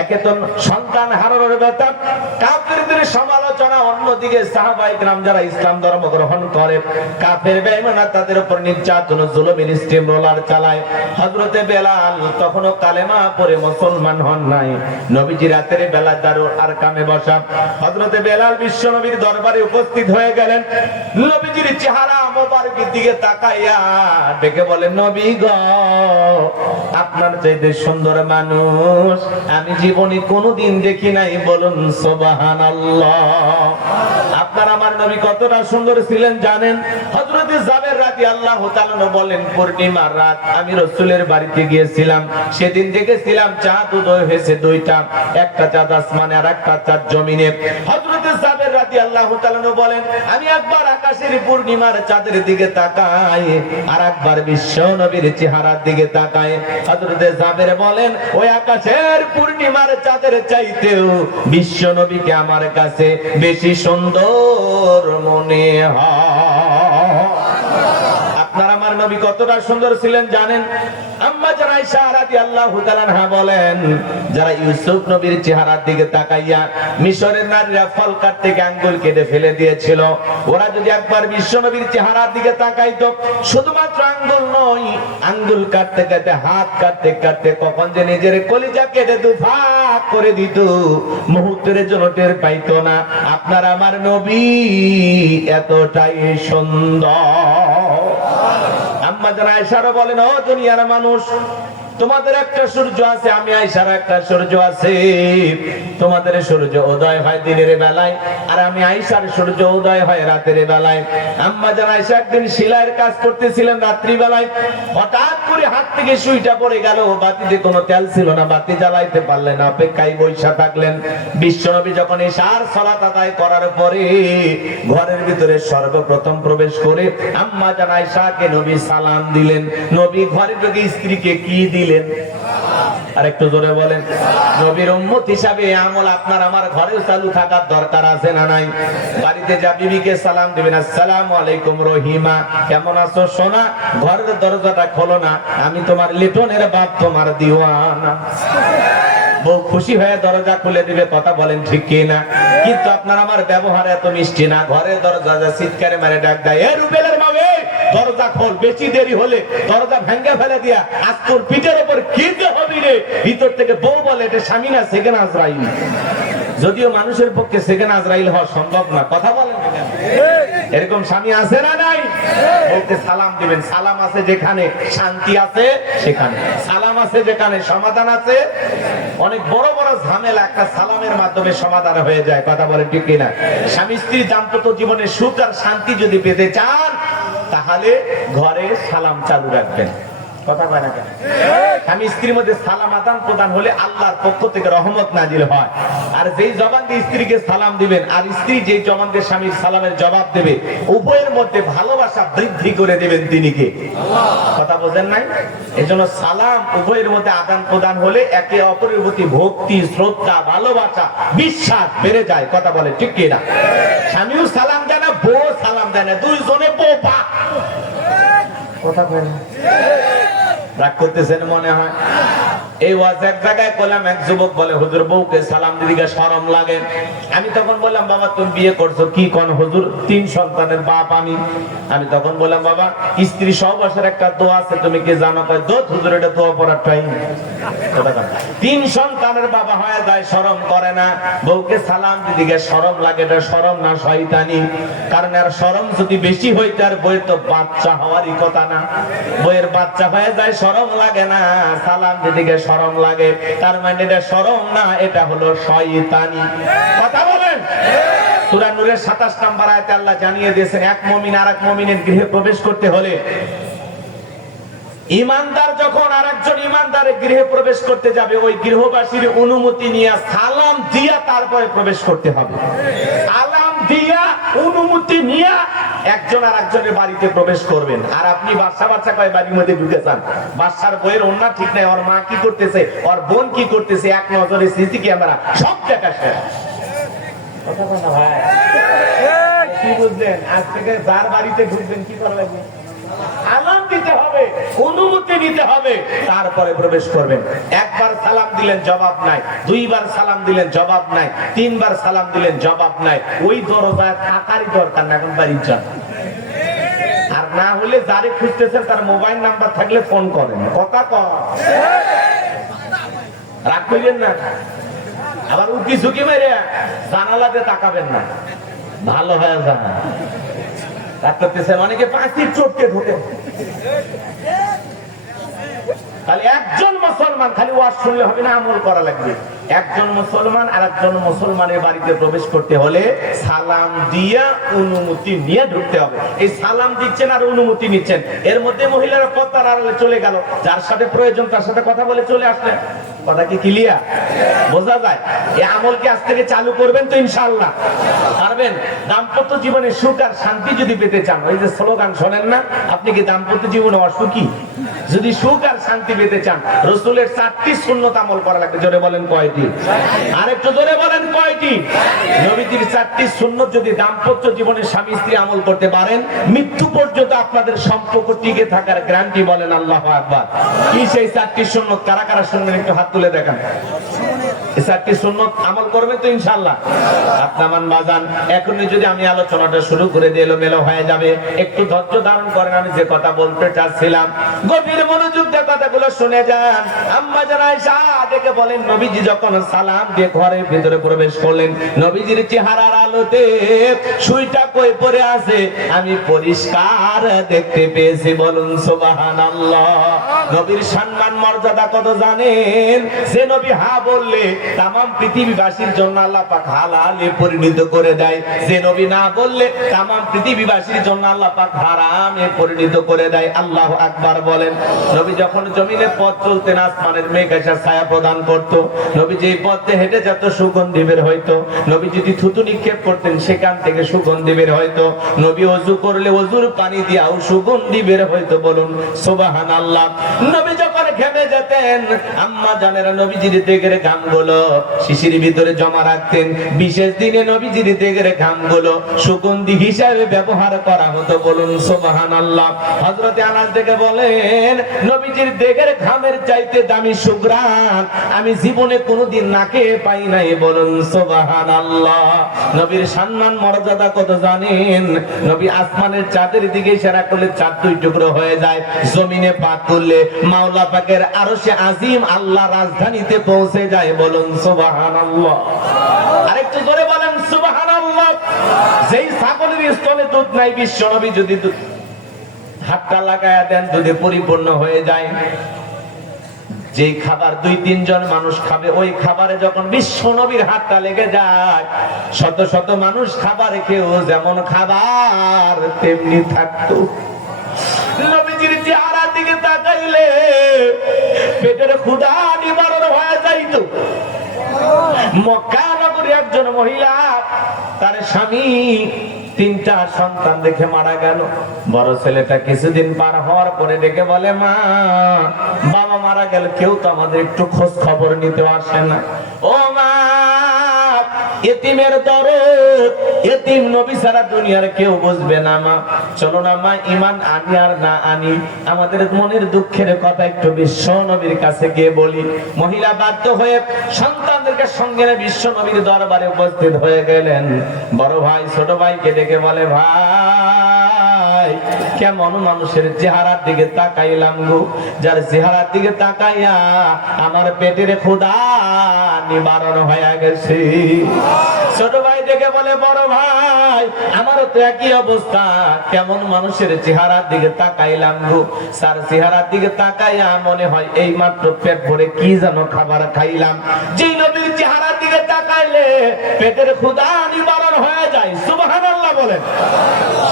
একে তো সন্তান হারানোর ব্যথা, কাফেরদের সমালোচনা, অন্যদিকে সাহাবায়ে কেরাম যারা ইসলাম ধর্ম গ্রহণ করে, কাফের বেঈমানরা তাদের উপর নির্যাতন জুলুমের স্টিম রোলার চালায়। হযরতে বেলাল তখনও কালেমা পড়ে মুসলমান হন নাই। নবীজি রাতের বেলা দারুল আরকামে বসা, হযরতে বেলাল বিশ্ব নবীর দরবারে উপস্থিত হয়ে গেলেন। নবীজির চেহারা মোবারকের দিকে তাকাইয়া ডেকে বলেন, নবী গো, আপনার চাইতে সুন্দর মানুষ আমি জীবনে কোনোদিন দেখি নাই, বলুন সুবহানাল্লাহ। আপনার আমার নবী কতটা সুন্দর ছিলেন জানেন? হযরতে জাবের রাদিয়াল্লাহু তাআলা বলেন, পূর্ণিমার রাত আমি রাসূলের বাড়িতে গিয়েছিলাম। সেদিন দেখেছিলাম চাঁদ উদয় হয়েছে দুইটা, একটা চাঁদ আসমানে আর একটা চাঁদ জমিনে। হযরতে জাবের রাদিয়াল্লাহু তাআলা বলেন, আমি একবার আকাশের পূর্ণিমার চাঁদের দিকে তাকাই, আর একবার বিশ্ব নবীর চেহারার দিকে তাকাই। হযরতে জাবের বলেন, ওই আকাশের পূর্ণিমার চাঁদের চাইতেও বিশ্ব নবীকে আমার কাছে বেশি সুন্দর মনে হয়। আপনার আমার নবী কতটা সুন্দর ছিলেন জানেন? আম্মা জান আয়েশা রাদিয়াল্লাহু তাআলা আনহা বলেন, যারা ইউসুফ নবীর চেহারার দিকে তাকাইয়া মিশরের নারীরা ফল কাটতে গিয়ে আঙ্গুল কেটে ফেলে দিয়েছিল, ওরা যদি একবার বিশ্ব নবীর চেহারার দিকে তাকাইতো, শুধুমাত্র আঙ্গুল নয়, আঙ্গুল কাটতে কাটতে হাত কাটতে কাটতে কখন যে নিজের কলিজা কেটে দুভাগ করে দিত, মুহূর্তের জন্য টের পাইতো না। আপনার আমার নবী এতটাই সুন্দর। আম্মা জান আয়েশা বলেন, ও দুনিয়ার মানুষ, তোমাদের একটা সূর্য আছে, আমি আয়েশার একটা সূর্য আছে। তোমাদের সূর্য উদয় হয় দিনের বেলায়, আর আমি আয়েশার সূর্য উদয় হয় রাতের বেলায়। আম্মা জান আয়েশা একদিন সেলাইয়ের কাজ করতেছিলেন রাত্রি বেলায়, হঠাৎ করে হাত থেকে সুইটা পড়ে গেল। বাতিতে কোনো তেল ছিল না, বাতি জ্বালাইতে পারলেন না, অপেক্ষায় বসে থাকলেন। বিশ্বনবী যখন ইশার সালাত আদায় করার পরে ঘরের ভিতরে সর্বপ্রথম প্রবেশ করে আম্মা জান আয়েশাকে নবী সালাম দিলেন। নবী ঘরে ঢুকে স্ত্রীকে কি দিলেন? আর একটু জোরে বলেন। নবীর উম্মত হিসাবে আমল আপনার আমার ঘরেও চালু থাকার দরকার আছে না নাই? বাড়িতে যা বিবিকে সালাম দিবেন, আসসালামু আলাইকুম রহিমা, কেমন আছো সোনা? ঘরের দরজাটা খোলো না, আমি তোমার লিটনের বাপ, তোমার দিওয়ানা। বউ খুশি হয়ে দরজা খুলে দিবে, কথা বলেন ঠিক কি না? কিন্তু আপনার আমার ব্যবহার এত মিষ্টি না। ঘরের দরজা যা চিৎকারে মারে ডাক দেয়, এ রুবেলের মা, দরজা খোল, বেশি দেরি হলে দরজা ভেঙ্গে ফেলে দিয়া আজ তোর পিঠের উপর কিনতে হবে রে। ভিতর থেকে বউ বলে, এটা স্বামী না, সেকেন্ড আজরাইল। যদিও মানুষের পক্ষে সেকেন্ড আজরাইল হওয়া সম্ভব না, কথা বলেন। এরকম স্বামী আছে না নাই? বলতে সালাম দিবেন। সালাম আছে যেখানে শান্তি আছে, সেখানে সালাম আছে যেখানে সমাধান আছে। অনেক বড় বড় ঝামেলা একটা সালামের মাধ্যমে সমাধান হয়ে যায়, কথা বলেন ঠিক কিনা? স্বামী স্ত্রীর দাম্পত্য জীবনে সুখ আর শান্তি যদি পেতে চান, তাহলে ঘরে সালাম চালু রাখবেন। কথা কয় না কেন? স্বামী স্ত্রীর মধ্যে সালাম আদান প্রদান হলে আল্লাহর পক্ষ থেকে রহমত নাজিল হয়। আর যেই জবান দিয়ে স্ত্রীকে সালাম দিবেন আর স্ত্রী যেই জবান দিয়ে স্বামীর সালামের জবাব দেবে, উভয়ের মধ্যে ভালোবাসা বৃদ্ধি করে দেবেন তিনি কে? কথা বোঝেন নাই? এজন্য সালাম উভয়ের মধ্যে আদান প্রদান হলে একে অপরের প্রতি ভক্তি, শ্রদ্ধা, ভালোবাসা, বিশ্বাস বেড়ে যায়। কথা বলে ঠিক কি না? স্বামীও সালাম দেয় না, বউ সালাম দেয় না, দুইজনে বোবা। কথা বলেন, রাগ করতেছেন মনে হয়। এই ওয়াজ এক জায়গায় করলাম, এক যুবক বলে হুজুর বউকে সালাম দিদিকে শরম লাগে। আমি তখন বললাম বাবা তুমি বিয়ে করছো কি কোন হুজুর? 3 সন্তানের বাপ আমি তখন বললাম বাবা স্ত্রী সহবাসের একটা দোয়া আছে তুমি কি জানো? কয় দোত হুজুর, এটা দোয়া পড়ার টাইম। 3 সন্তানের বাবা হয়ে যায়, শরম করে না। বউকে সালাম দিদিকে শরম লাগে, এটা শরম না শয়তানি। কারণ এর শরম যদি বেশি হইতো আর বইয়ের তো বাচ্চা হওয়ারই কথা না। বইয়ের বাচ্চা হয়ে যায়, শরম লাগে না, সালাম দিদিকে শরম লাগে। তার মানে এটা শরম না, এটা হলো শয়তানি। কথা বলেন। সূরা নূরের 27 নম্বর আয়াতে আল্লাহ জানিয়ে দিয়েছেন এক মুমিন আরেক মুমিনের গৃহে প্রবেশ করতে হলে, ইমানদার যখন আরেকজন ইমানদারের গৃহে প্রবেশ করতে যাবে, ওই গৃহবাসীর অনুমতি নিয়ে সালাম দিয়া তারপরে প্রবেশ করতে হবে। সালাম দিয়া অনুমতি নিয়ে একজন আরেকজনের বাড়িতে প্রবেশ করবেন। আর আপনি বাচ্চা কয় বাড়ির মধ্যে ঢুকে যান, বাচ্চার বইয়ের ওন্না ঠিক নাই, ওর মা কি করতেছে, ওর বোন কি করতেছে, এক নজরে সিসি ক্যামেরা সব দেখা শেষ। কথা বল না ভাই, কি বুঝলেন? আজ থেকে যার বাড়িতে ঢুকবেন কি করা লাগবে? সালাম দিতে হবে, অনুমতি নিতে হবে, তারপরে প্রবেশ করবেন। একবার সালাম দিলেন জবাব নাই, 2 বার সালাম দিলেন জবাব নাই, 3 বার সালাম দিলেন জবাব নাই, ওই দরজায় থাকারই দরকার না, এখন বাড়ি যান। আর না হলে যারে খুঁজতেছেন তার মোবাইল নাম্বার থাকলে ফোন করেন। কথা কর, রাগ করিলেন না। আবার উকি ঝুঁকি মেরে জানালাতে তাকাবেন না, ভালো হয়ে যায়। রাগ করতেছেন অনেকে, পাঁচির চটকে ঢোকে। তাহলে একজন মুসলমান খালি ওয়াজ শুনলে হবে না, আমল করা লাগবে। একজন মুসলমান আর একজন মুসলমানের বাড়িতে প্রবেশ করতে হলে সালাম দিয়া অনুমতি নিয়ে ঢুকতে হবে। এই সালাম দিচ্ছেন আর অনুমতি নিচ্ছেন, এর মধ্যে মহিলারা পর্দার আড়ালে চলে গেল, যার সাথে প্রয়োজন তার সাথে কথা বলে চলে আসলেন। কথা কি ক্লিয়ার? বোঝা যায়? এই আমল কি আজ থেকে চালু করবেন তো ইনশাআল্লাহ? পারবেন? দাম্পত্য জীবনে সুখ আর শান্তি যদি পেতে চান, ওই যে স্লোগান শোনেন না, আপনি কি দাম্পত্য জীবনে অসুখী? যদি সুখ আর শান্তি পেতে চান, রাসূলের 4টি সুন্নাত আমল করা লাগবে। জোরে বলেন কয়টি? আরেকটু জোরে বলেন কয়টি? নবীজির 4টি সুন্নাত যদি দাম্পত্য জীবনে স্বামী স্ত্রী আমল করতে পারেন, মৃত্যু পর্যন্ত আপনাদের সম্পর্ক টিকে থাকার গ্যারান্টি। বলেন আল্লাহু আকবার। কি সেই 4টি সুন্নাত? কারা কারা শুনবেন একটু হাত তুলে দেখান। এই 4টি সুন্নাত আমল করবেন তো ইনশাআল্লাহ? আপনামান বাজান, এখনই যদি আমি আলোচনাটা শুরু করে দিই এলোমেলো হয়ে যাবে, একটু ধৈর্য ধারণ করেন। আমি যে কথা বলতে চাচ্ছিলাম গভীর মনোযোগ দিয়ে কথাগুলো শুনে যান। আম্মা জান আয়েশা দেখে বলেন, নবীজি যখন সালাম দিয়ে ঘরের ভিতরে প্রবেশ করলেন, নবীজির চেহারার আলোতে সুইটা কই পড়ে আছে আমি পরিষ্কার দেখতে পেয়েছি। বলুন সুবহানাল্লাহ। নবীর সম্মান মর্যাদা কত জানেন? যে নবী হা বললে তামাম পৃথিবীবাসীর জন্য আল্লাহ পাক হালালে পরিণত করে দেয়, যে নবী না বললে তামাম পৃথিবীবাসীর জন্য আল্লাহ পাক হারামে পরিণত করে দেয়। আল্লাহু আকবার বলেন। নবী যখন জমিনে পথ চলতেন, আসমানের মেঘ এসে ছায়া প্রদান করত। নবী যেই পথে হেঁটে যেত সুগন্ধি বের হইতো। নবী যদি থুতু নিক্ষেপ করতেন সেখান থেকে সুগন্ধি বের হইতো। নবী ওযু করলে ওযুর পানি দিয়েও সুগন্ধি বের হইতো। বলুন সুবহানাল্লাহ। নবী যখন ঘেমে যেতেন, আম্মা জানেরা নবীজির দেহের ঘামগুলো শিশির ভিতরে জমা রাখতেন। বিশেষ দিনে নবীজির দেহের ঘামগুলো সুগন্ধি হিসাবে ব্যবহার করা হতো। বলুন সুবহানাল্লাহ। হযরত আনাস থেকে বলেন, নবীজির দেহের ঘামের চাইতে দামি সুঘ্রাণ আমি জীবনে কোনোদিন নাকে পাই নাই। বলুন সুবহানাল্লাহ। নবীর সম্মান মর্যাদা কত জানেন? নবী আসমানের চাঁদের দিকে ইশারা করলে চাঁদ 2 টুকরো হয়ে যায়। জমিনে পা তুললে মাওলা পাকের আরশে আজিম আল্লাহ রাজধানীতে পৌঁছে যায়। বলুন সুবহানাল্লাহ। আরেকটু জোরে বলেন সুবহানাল্লাহ। যেই ছাগলের স্তনে দুধ নাই, বিশ্ব নবী যদি হাতটা লাগায়া দেন দুধে পরিপূর্ণ হয়ে যায়। যেই খাবার 2-3 জন মানুষ খাবে, ওই খাবারে যখন বিশ্ব নবীর হাতটা লেগে যায়, শত শত মানুষ খাবার খেয়েও যেমন খাবার তেমনি থাকতো। নবীজির চেহারার দিকে তাকায় তাকাইলে পেটের ক্ষুধা নিবারণ হয়ে যাইত। মক্কা নগরী একজন মহিলা, তার স্বামী 3টা সন্তান দেখে মারা গেল। বড় ছেলেটা কিছুদিন পার হওয়ার পরে ডেকে বলে, মা, বাবা মারা গেল, কেউ তো আমাদের একটু খোঁজ খবর নিতে আসে না। ও মা, এতিমের দরদ, এতিম নবী ছাড়া দুনিয়ার কেউ বুঝবে না। মা, চলো না মা, ঈমান আনি আর না আনি, আমাদের মনের দুঃখের কথা একটু বিশ্ব নবীর কাছে গিয়ে বলি। মহিলা বাধ্য হয়ে সন্তানদেরকে সঙ্গে নিয়ে বিশ্ব নবীর দরবারে উপস্থিত হয়ে গেলেন। বড় ভাই ছোট ভাইকে ডেকে বলে, ভাই, কেমন মানুষের চেহারার দিকে তাকাইলাম গো, যার চেহারার দিকে তাকাইয়া আমার পেটের ক্ষুধা নিবারণ হয়ে গেছে। ছোট ভাই দেখে বলে, বড় ভাই, আমারও তো একই অবস্থা, কেমন মানুষের চেহারার দিকে তাকাইলাম গো, তার চেহারার দিকে তাকাইয়া মনে হয় এই মাত্র পেট ভরে কি যেন খাবার খাইলাম। যে নবীর চেহারার দিকে তাকাইলে পেটের ক্ষুধা নিবারণ হয়ে যায়, সুবহানাল্লাহ বলেন।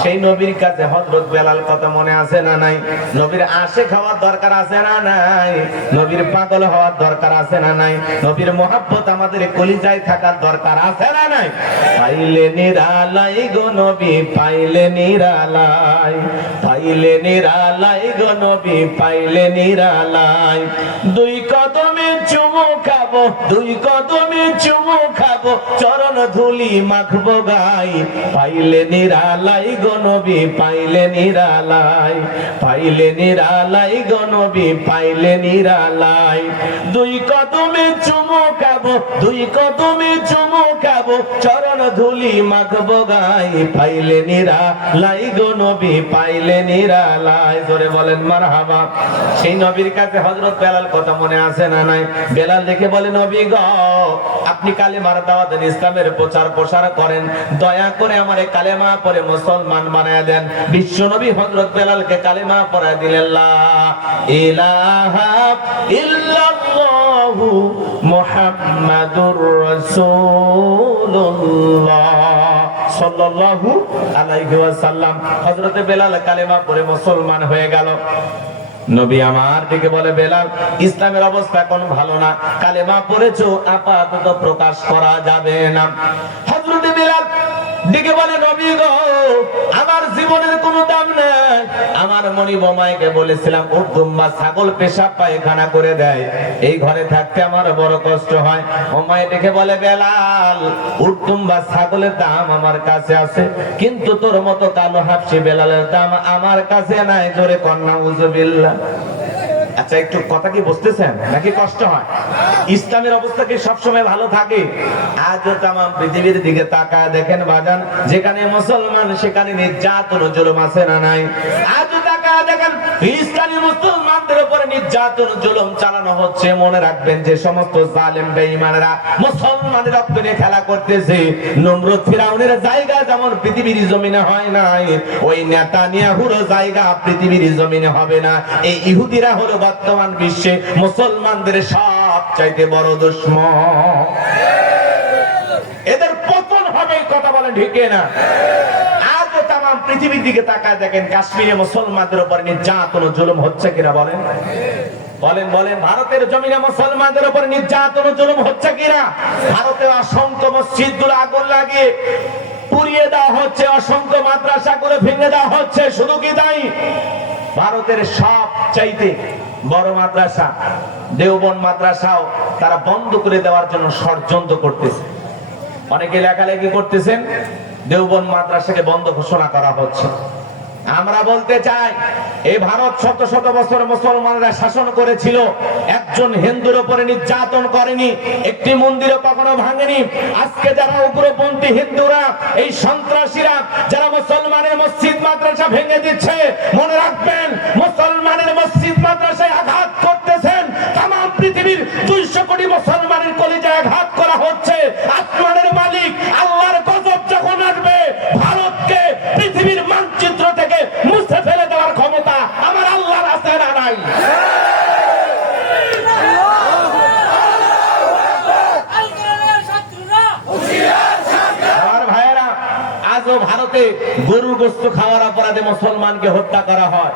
সেই নবীর কাছে হযরত বেলাল কথা মনে আছে না নাই? নবীর আশিক হওয়ার দরকার আছে না নাই? নবীর পাগল হওয়ার দরকার আছে না নাই? নবীর মহব্বত আমাদের কলিজায় থাকার দরকার আছে না নাই? পাইলে নিরালাই গো নবী, পাইলে নিরালাই, পাইলে নিরালাই গো নবী, পাইলে নিরালাই। 2 কদমে চুমু খাবো, 2 কদমে চুমু খাবো, চরণ ধুলি মাখবো গাই। পাইলে নিরালাই গো নবী, পাইলে নিরালাই, পাইলে নিরালাই গো নবী, পাইলে নিরালাই। 2 কদমে চুমু খাবো, 2 কদমে চুমু খাবো, চরণ ধুলি মাখবো গাই। পাইলে নিরালাই গো নবী, পাইলে নিরালাই। জোরে বলেন মারহাবা। সেই নবীর কাছে হযরত বেলাল কথা মনে আছে না নাই? বেলাল দেখে বলে, নবী গো, আপনি কালেমার দাওয়াত দেন, ইসলামের প্রচার প্রসার করেন, দয়া করে আমারে কালেমা পড়ে মুসলমান বানায় দেন। বিশ্ব নবী হযরত বেলালকে কালেমা পড়ায় দিলেন, লা ইলাহা ইল্লাল্লাহু মুহাম্মাদুর রাসূলুল্লাহ সাল্লাল্লাহু আলাইহি ওয়াসাল্লাম। হযরত বেলাল কালেমা পড়ে মুসলমান হয়ে গেল। নবী আমার দিকে বলে, বেলাল, ইসলামের অবস্থা এখন ভালো না, কালেমা পড়েছো, আপাতত প্রকাশ করা যাবে না। হযরত বেলাল দিকে বলে, নবী গো, আমার জীবনের কোনো দাম নাই। আমার মনি বোমাইকে বলেছিলাম উট দুম্বা ছাগল পেশাব পায়খানা করে দেয়, এই ঘরে থাকতে আমার বড় কষ্ট হয়। বোমাই দেখে বলে, বেলাল, উট দুম্বা ছাগলের দাম আমার কাছে আছে, কিন্তু তোর মতো কালো হাফসি বেলালের দাম আমার কাছে নাই। জোরে কন্যা উযুবিল্লাহ। আচ্ছা, একটু কথা কি বুঝতেছেন নাকি কষ্ট হয়? ইসলামের অবস্থা কি সবসময় ভালো থাকে? আজও তাম পৃথিবীর দিকে তাকায় দেখেন বাজান, যেখানে মুসলমান সেখানে নির্যাতন জুলুম আছে না নাই? আজও তাকায় দেখেন ইসলামী মুসলমানদের উপরে নির্যাতন জুলুম চালানো হচ্ছে। মনে রাখবেন, যে সমস্ত জালেম বেঈমানরা মুসলমানের রক্ত নিয়ে খেলা করতেছে, নমরুদ ফিরাউনের জায়গা যেমন পৃথিবীর জমিনে হয় নাই, ওই নেতানিয়াহুর জায়গা পৃথিবীর জমিনে হবে না। এই ইহুদিরা হলো বর্তমান বিশ্বে মুসলমানদের সবচাইতে বড় দুশমন। এদের পতন হবে, কথা বলেন ঠিক না? আজও তাম পৃথিবীর দিকে তাকায় দেখেন, কাশ্মীরে মুসলমানদের উপর নির্যাতন জুলুম হচ্ছে কিনা বলেন? বলেন বলেন, ভারতের জমিনে মুসলমানদের উপর নির্যাতন জুলুম হচ্ছে কিনা? ভারতে অসংখ্য মসজিদগুলো আগুন লাগিয়ে পুড়িয়ে দেওয়া হচ্ছে, অসংখ্য মাদ্রাসাগুলো ভেঙে দেওয়া হচ্ছে। শুধু কি তাই? ভারতের সবচাইতে বড় মাদ্রাসা দেওবন্দ মাদ্রাসাও তারা বন্ধ করে দেওয়ার জন্য ষড়যন্ত্র করতেছে। অনেকে লেখালেখি করতেছেন, দেওবন্দ মাদ্রাসাকে বন্ধ ঘোষণা করা হচ্ছে। আমরা বলতে চাই, এই ভারত শত শত বছর মুসলমানরা শাসন করেছিল, একজন হিন্দুর উপরে নির্যাতন করেনি, একটি মন্দিরও কখনো ভাঙেনি। আজকে যারা উগ্রপন্থী হিন্দুরা, এই সন্ত্রাসীরা যারা মুসলমানের মসজিদ মাদ্রাসা ভেঙে দিচ্ছে, মনে রাখবেন, মুসলমানের মসজিদ মাদ্রাসায় আঘাত করতেছেন। তাম পৃথিবীর 200 কোটি মুসলমানের কলিজায় আঘাত করা হচ্ছে। আসমানের মালিক আল্লাহর গজব যখন আসবে, ভারতকে পৃথিবীর মানচিত্র থেকে মুছে ফেলে দেওয়ার ক্ষমতা আমার আল্লাহর আছে না নাই? আমার ভাইয়েরা, আজও আজও ভারতে গরুর গোশত খাওয়ার অপরাধে মুসলমানকে হত্যা করা হয়।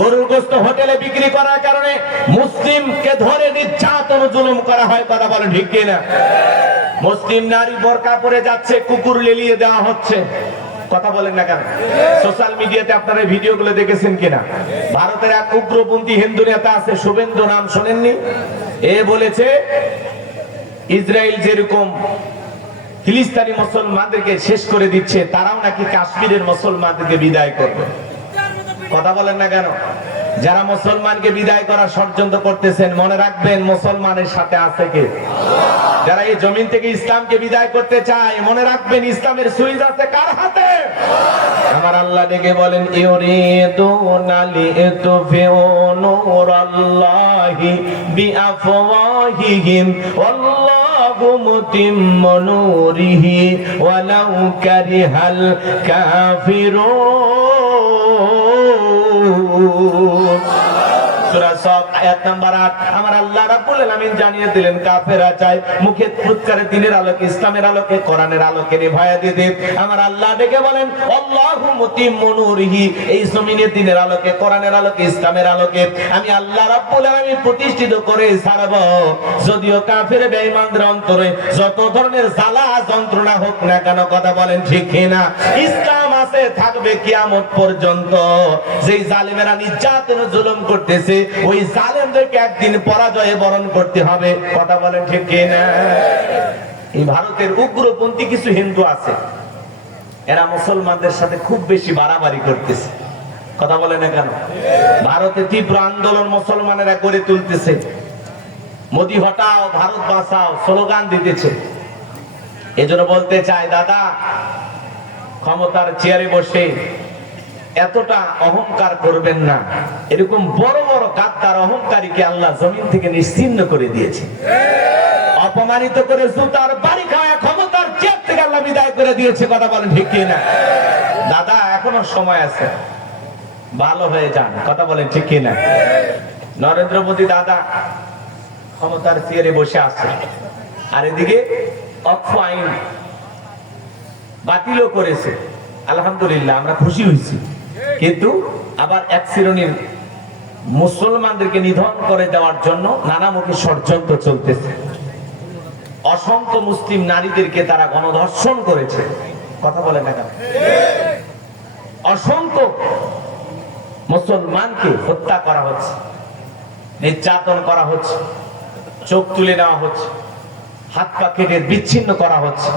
গরুর গোশত হোটেলে বিক্রি করার কারণে মুসলিমকে ধরে নির্যাতন জুলুম করা হয়। কথা বলেন ঠিক কিনা? মুসলিম নারী বোরকা পরে যাচ্ছে, কুকুর লেলিয়ে দেওয়া হচ্ছে। কথা বলেন না কেন? সোশ্যাল মিডিয়াতে আপনারা ভিডিওগুলো দেখেছেন কিনা? ভারতের এক উগ্রপন্থী হিন্দু নেতা আছে, শুভেন্দু, নাম শোনেননি? এ বলেছে ইসরায়েল যেরকম ফিলিস্তিনি মুসলমানদেরকে শেষ করে দিচ্ছে, তারাও নাকি কাশ্মীরের মুসলমানদেরকে বিদায় করবে। কথা বলেন না কেন? যারা মুসলমানকে বিদায় করার ষড়যন্ত্র করতেছেন, মনে রাখবেন মুসলমানের সাথে আছে কে? যারা এই জমিন থেকে ইসলামকে বিদায় করতে চায়, মনে রাখবেন ইসলামের সুইচ আছে কার হাতে? আমার আল্লাহ ডেকে বলেন, ইউরিদুনা লিতুফিউ নূরাল্লাহি বিআফওয়াহিহিম ওয়াল্লাহু মুতিম্মু নূরিহি ওয়ালাউ কারিহাল কাফিরুন। সূরা সফ আয়াত নাম্বার 8। আমার আল্লাহ রাব্বুল আলামিন জানিয়ে দিলেন কাফেররা চায় মুখে ফুৎকারে দ্বীনের আলোকে, ইসলামের আলোকে, কোরআনের আলোকে নিভায়া দিতে। আমার আল্লাহ ডেকে বলেন আল্লাহু মুতিম্মু নূরিহি, এই জমিনে দ্বীনের আলোকে, কোরআনের আলোকে, ইসলামের আলোকে আমি আল্লাহ রাব্বুল আলামিন প্রতিষ্ঠিত করে ছাড়ব। যদিও কাফের বেঈমানদের অন্তরে যত ধরনের জ্বালা যন্ত্রণা হোক না কেন, কথা বলেন ঠিক কিনা? ইসলাম আছে, থাকবে কিয়ামত পর্যন্ত। যেই জালিমেরা নির্যাতন জুলুম করতেছে, ওই জালেমদেরকে একদিন পরাজয়ে বরণ করতে হবে। কথা বলেন ঠিক কিনা? এই ভারতের উগ্রপন্থী কিছু হিন্দু আছে, এরা মুসলমানদের সাথে খুব বেশি বাড়াবাড়ি করতেছে। কথা বলে না কেন? ভারতে তীব্র আন্দোলন মুসলমানেরা গড়ে তুলতেছে। মোদি হটাও, ভারত বাঁচাও স্লোগান দিতেছে। এজন্য বলতে চাই, দাদা, ক্ষমতার চেয়ারে বসে এতটা অহংকার করবেন না। এরকম বড় বড় গাদ্দার অহংকারীকে আল্লাহ জমিন থেকে নিশ্চিহ্ন করে দিয়েছে। অপমানিত করে জুতার বাড়ি খাওয়া ক্ষমতার চেয়ার থেকে আল্লাহ বিদায় করে দিয়েছে। কথা বলেন ঠিক কিনা? দাদা, এখনো সময় আছে, ভালো হয়ে যান। কথা বলেন ঠিক কিনা? নরেন্দ্র মোদী দাদা ক্ষমতার চেয়ারে বসে আছে, আর এদিকে অক্ষ আইন বাতিলও করেছে। আলহামদুলিল্লাহ, আমরা খুশি হয়েছি। কিন্তু আবার এক শ্রেণীর মুসলমানদেরকে নিধন করে দেওয়ার জন্য নানামুখী ষড়যন্ত্র চলতেছে। অসংখ্য মুসলিম নারীদেরকে তারা গণধর্ষণ করেছে। কথা বলে না কেন? অসংখ্য মুসলমানকে হত্যা করা হচ্ছে, নির্যাতন করা হচ্ছে, চোখ তুলে নেওয়া হচ্ছে, হাত পা কেটে বিচ্ছিন্ন করা হচ্ছে।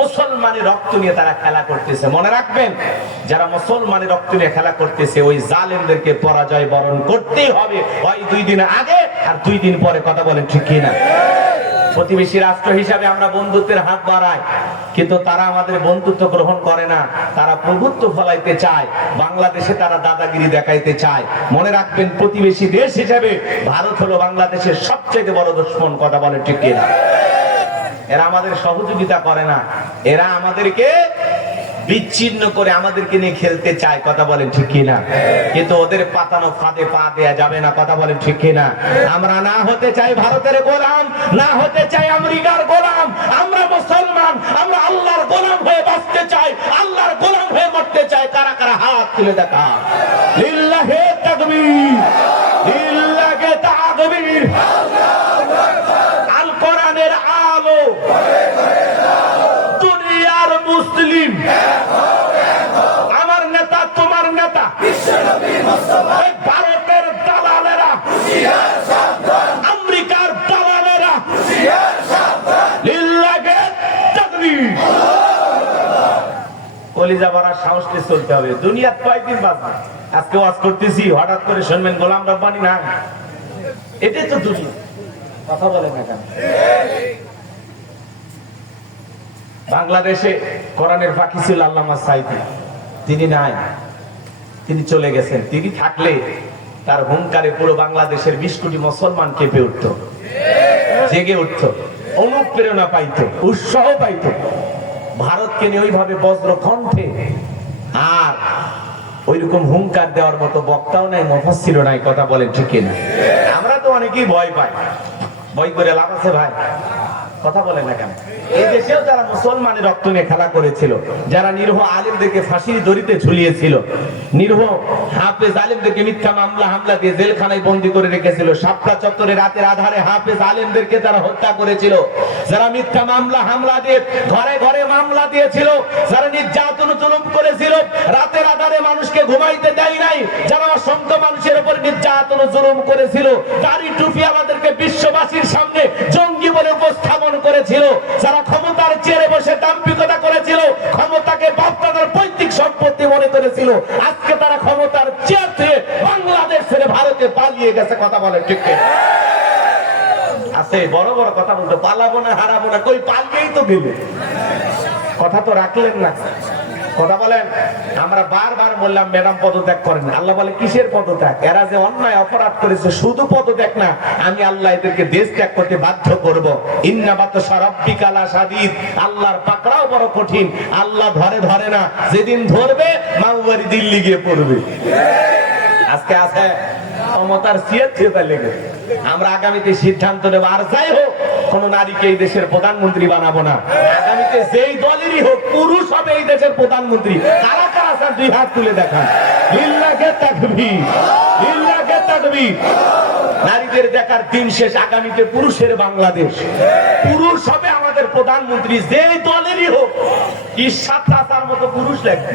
মুসলমানের রক্ত নিয়ে তারা খেলা করতেছে। মনে রাখবেন, যারা মুসলমানের রক্ত নিয়ে খেলা করতেছে, ওই জালেমদেরকে পরাজয় বরণ করতেই হবে, হয় 2 দিন আগে আর 2 দিন পরে। কথা বলেন ঠিক কিনা? প্রতিবেশী রাষ্ট্র হিসাবে আমরা বন্ধুত্বের হাত বাড়াই, কিন্তু তারা আমাদের বন্ধুত্ব গ্রহণ করে না। তারা প্রভুত্ব ফলাইতে চায়, বাংলাদেশে তারা দাদাগিরি দেখাইতে চায়। মনে রাখবেন, প্রতিবেশী দেশ হিসাবে ভারত হলো বাংলাদেশের সবচেয়ে বড় দুশমন। কথা বলেন ঠিক কিনা? এরা আমাদের সহযোগিতা করে না, এরা আমাদেরকে বিচ্ছিন্ন করে আমাদেরকে নিয়ে খেলতে চায়। কথা বলেন ঠিক কিনা? কিন্তু ওদের পাতানো ফাঁদে পা দেয়া যাবে না। কথা বলেন ঠিক কিনা? আমরা না হতে চাই ভারতের গোলাম, না হতে চাই আমেরিকার গোলাম। আমরা মুসলমান, আমরা আল্লাহর গোলাম হয়ে বাঁচতে চাই, আল্লাহর গোলাম হয়ে মরতে চাই। কারা কারা হাত তুলে দেখা? লিল্লাহি তাকবীর, লিল্লাহি তাকবীর। আল কোরআনের আলো, দুনিয়ার মুসলিম, আমার নেতা তোমার নেতা, ভারতের দালালেরা, আমেরিকার দালালেরা, লিল্লাহি তাকবীর। কলিজা ভরা সাহসে চলতে হবে। দুনিয়ার কয়েকদিন বাঁচবে। আজকে ওয়াজ করতেছি, হঠাৎ করে শুনবেন গোলাম রব্বানি না, এটাই তো দুনিয়া। কথা বলেন না কেন? বাংলাদেশে কোরআনের ফাঁকি ছিল আল্লামা সাইদি, তিনি নাই, তিনি চলে গেছেন। তিনি থাকলে তার হুঙ্কারে পুরো বাংলাদেশের 20 কোটি মুসলমান কেঁপে উঠত, জেগে উঠত, অনুপ্রেরণা পাইত, উৎসাহ পাইত। ভারতকে নিয়ে ওইভাবে বজ্র কণ্ঠে আর ওইরকম হুঙ্কার দেওয়ার মতো বক্তাও নাই, মুফাসসিরও নাই। কথা বলেন ঠিক কিনা? আমরা তো অনেকেই ভয় পাই। ভয় করে লাভ আছে ভাই? কথা বলে না কেন? এই দেশেও যারা মুসলমানের রক্ত নিয়ে খেলা করেছিল, যারা নিরীহ আলেমদেরকে ফাঁসির দড়িতে ঝুলিয়েছিল, নিরীহ হাফেজ আলেমদেরকে মিথ্যা মামলা হামলা দিয়ে জেলখানায় বন্দী করে রেখেছিল, শাপলা চত্বরে রাতের আধারে হাফেজ আলেমদেরকে তারা হত্যা করেছিল, যারা মিথ্যা মামলা হামলা দিয়ে ঘরে ঘরে মামলা দিয়েছিল, যারা নির্যাতন জুলুম করেছিল, রাতের আধারে মানুষকে ঘুমাইতে দেয় নাই, যারা অসংখ্য মানুষের উপর নির্যাতন জুলুম করেছিল, দাড়ি টুপি আমাদেরকে বিশ্ববাসীর সামনে জঙ্গি বলে উপস্থাপন করেছিল, যারা ক্ষমতার চেয়ারে বসে দাম্ভিকতা করেছিল, ক্ষমতাকে বাপদাদার পৈতৃক সম্পত্তি মনে করেছিল, আজকে তারা ক্ষমতার চেয়ার থেকে বাংলাদেশ ছেড়ে ভারতে পালিয়ে গেছে। কথা বলে ঠিক আছে? বড় বড় কথা বলতে পালাবো না, হারাবো না, কই পালিয়েই তো গেলে। কথা তো রাখলেন না। কথা বলেন। আমরা বারবার বললাম ম্যাডাম পদত্যাগ করেন। আল্লাহ বলে কিসের পদত্যাগ? এরা যে অন্যায় অপরাধ করেছে, শুধু পদত্যাগ না, আমি আল্লাহ এদেরকে দেশ ত্যাগ করতে বাধ্য করব। ইন্না বাতশা রাব্বিকা লাশাদীদ, আল্লাহর পাকড়াও বড় কঠিন। আল্লাহ ধরে ধরে না, যেদিন ধরবে মাওবাড়ি দিল্লি গিয়ে পড়বে। আজকে আছে ক্ষমতার সিয়ার থেকে লেগে আমরা আগামীতে সিদ্ধান্ত নেব, আর যাই হোক কোন নারীকে এই দেশের প্রধানমন্ত্রী বানাবো না। আগামীতে যেই দলেরই হোক, পুরুষ হবে এই দেশের প্রধানমন্ত্রী। কারা কারা স্যার দুই হাত তুলে দেখান। লিল্লাহে তাকবীর, লিল্লাহে তাকবীর। নারীদের দেখার দিন শেষ। আগামীতে পুরুষের বাংলাদেশ, পুরুষ হবে আমাদের প্রধানমন্ত্রী, যেই দলেরই হোক। ইরশাদ চাচার মতো পুরুষ লাগবে।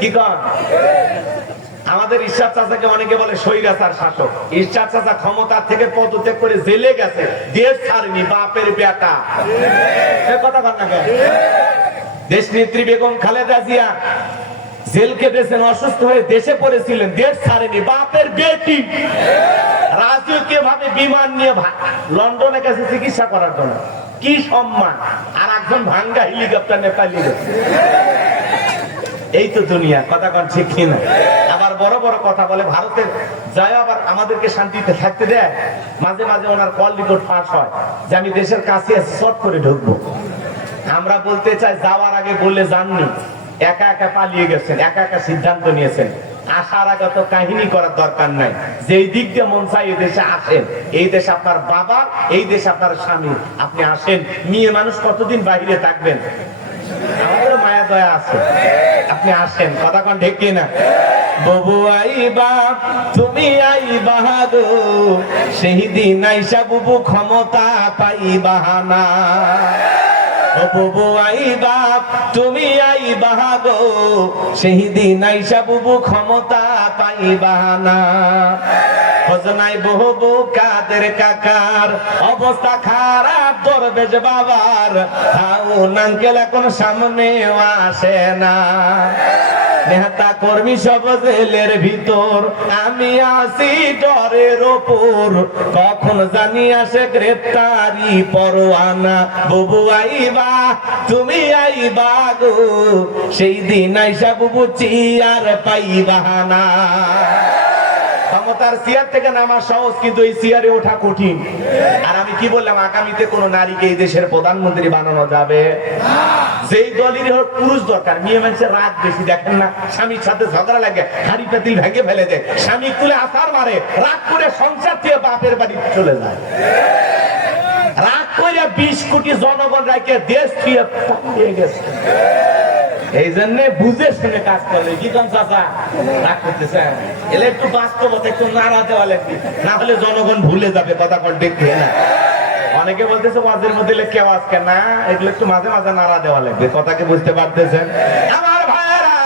কি কন? আমাদের ইরশাদ চাচাকে অনেকে বলে স্বৈরাচার শাসক। ইরশাদ চাচা ক্ষমতা থেকে পদত্যাগ করে জেলে গেছে, দেশ ছাড়েনি, বাপের বেটা। কথা কন না কেন? দেশ নেত্রী বেগম খালেদা জিয়া জেল কেটেছেন, অসুস্থ হয়ে দেশে পড়েছিলেন, দেশ ছাড়েনি, বাপের বেটি। রাজকীয় ভাবে বিমান নিয়ে লন্ডনে গেছে চিকিৎসা করার জন্য। কি সম্মান! আর একজন ভাঙ্গা হেলিকপ্টার নিয়ে পালিয়ে গেছে। এই তো দুনিয়া। কথা কন ঠিক কিনা? আবার বড় বড় কথা বলে, ভারতে যায় আবার আমাদেরকে শান্তিতে থাকতে দেয়। মাঝে মাঝে ওনার কল রিপোর্ট পাস হয় যে আমি দেশের কাছে শর্ট করে ঢুকবো। আমরা বলতে চাই, যাওয়ার আগে বলে যাননি, একা একা পালিয়ে গেছেন, একা একা সিদ্ধান্ত নিয়েছেন। আসার আগে তো কাহিনী করার দরকার নাই। যেই দিক দিয়ে মন চাই এই দেশে আসেন। এই দেশ আপনার বাবা, এই দেশ আপনার স্বামী। আপনি আসেন। মেয়ে মানুষ কতদিন বাইরে থাকবেন? আমাদের মায়া দয়া আছে, আপনি আসেন। কথা কন ঠিক কিনা? ববু আইবা, তুমি আইবা গো, সেই দিন আইসা বুবু ক্ষমতা পাইবা না। ববু আইবা, তুমি আইবা গো, সেই দিন আইসা বুবু ক্ষমতা পাইবা না। খোঁজনাই বহু কাদের কাকার অবস্থা খারাপ, দরবেশ বাবার হাউন আঙ্কেল এখন সামনে আসে না। নেতা কর্মী সব জেলের ভিতর, আমি আসি ডরের ওপর, কখন জানি আসে গ্রেপ্তারি পরোয়ানা। বুবু আইবা, তুমি আইবা গো, সেই দিন আইসা বুবু চিয়ার পাইবা না। ক্ষমতার চেয়ার থেকে নামা সহজ, কিন্তু এই চেয়ারে ওঠা কঠিন। আর আমি কি বললাম, আগামীতে কোন নারীকে এই দেশের প্রধানমন্ত্রী বানানো যাবে? যেই দলেরই হোক, পুরুষ দরকার। মেয়ে মানুষের রাগ বেশি, দেখেন না, স্বামীর সাথে ঝগড়া লাগে, হাড়ি পাতিল ভেঙে ফেলে দেয়, স্বামী তুলে আসার মারে, রাগ করে সংসার থেকে বাপের বাড়ি চলে যায়। রাগ করে 20 কোটি জনগণ রাখে দেশ থেকে পালিয়ে গেছে। এই জন্য বুঝে শুনে কাজ করলে। কি কম চাচা রাগ করতেছেন? এলে একটু বাস্তবতা, একটু নাড়া দেওয়া লাগবে, না হলে জনগণ ভুলে যাবে। কথা কন ঠিক না? অনেকে বলতেছে ওয়াজের মধ্যে কেউ আজকে না, এগুলো একটু মাঝে মাঝে নাড়া দেওয়া লাগবে। কথাকে বুঝতে পারতেছেন? আমার ভাইয়েরা,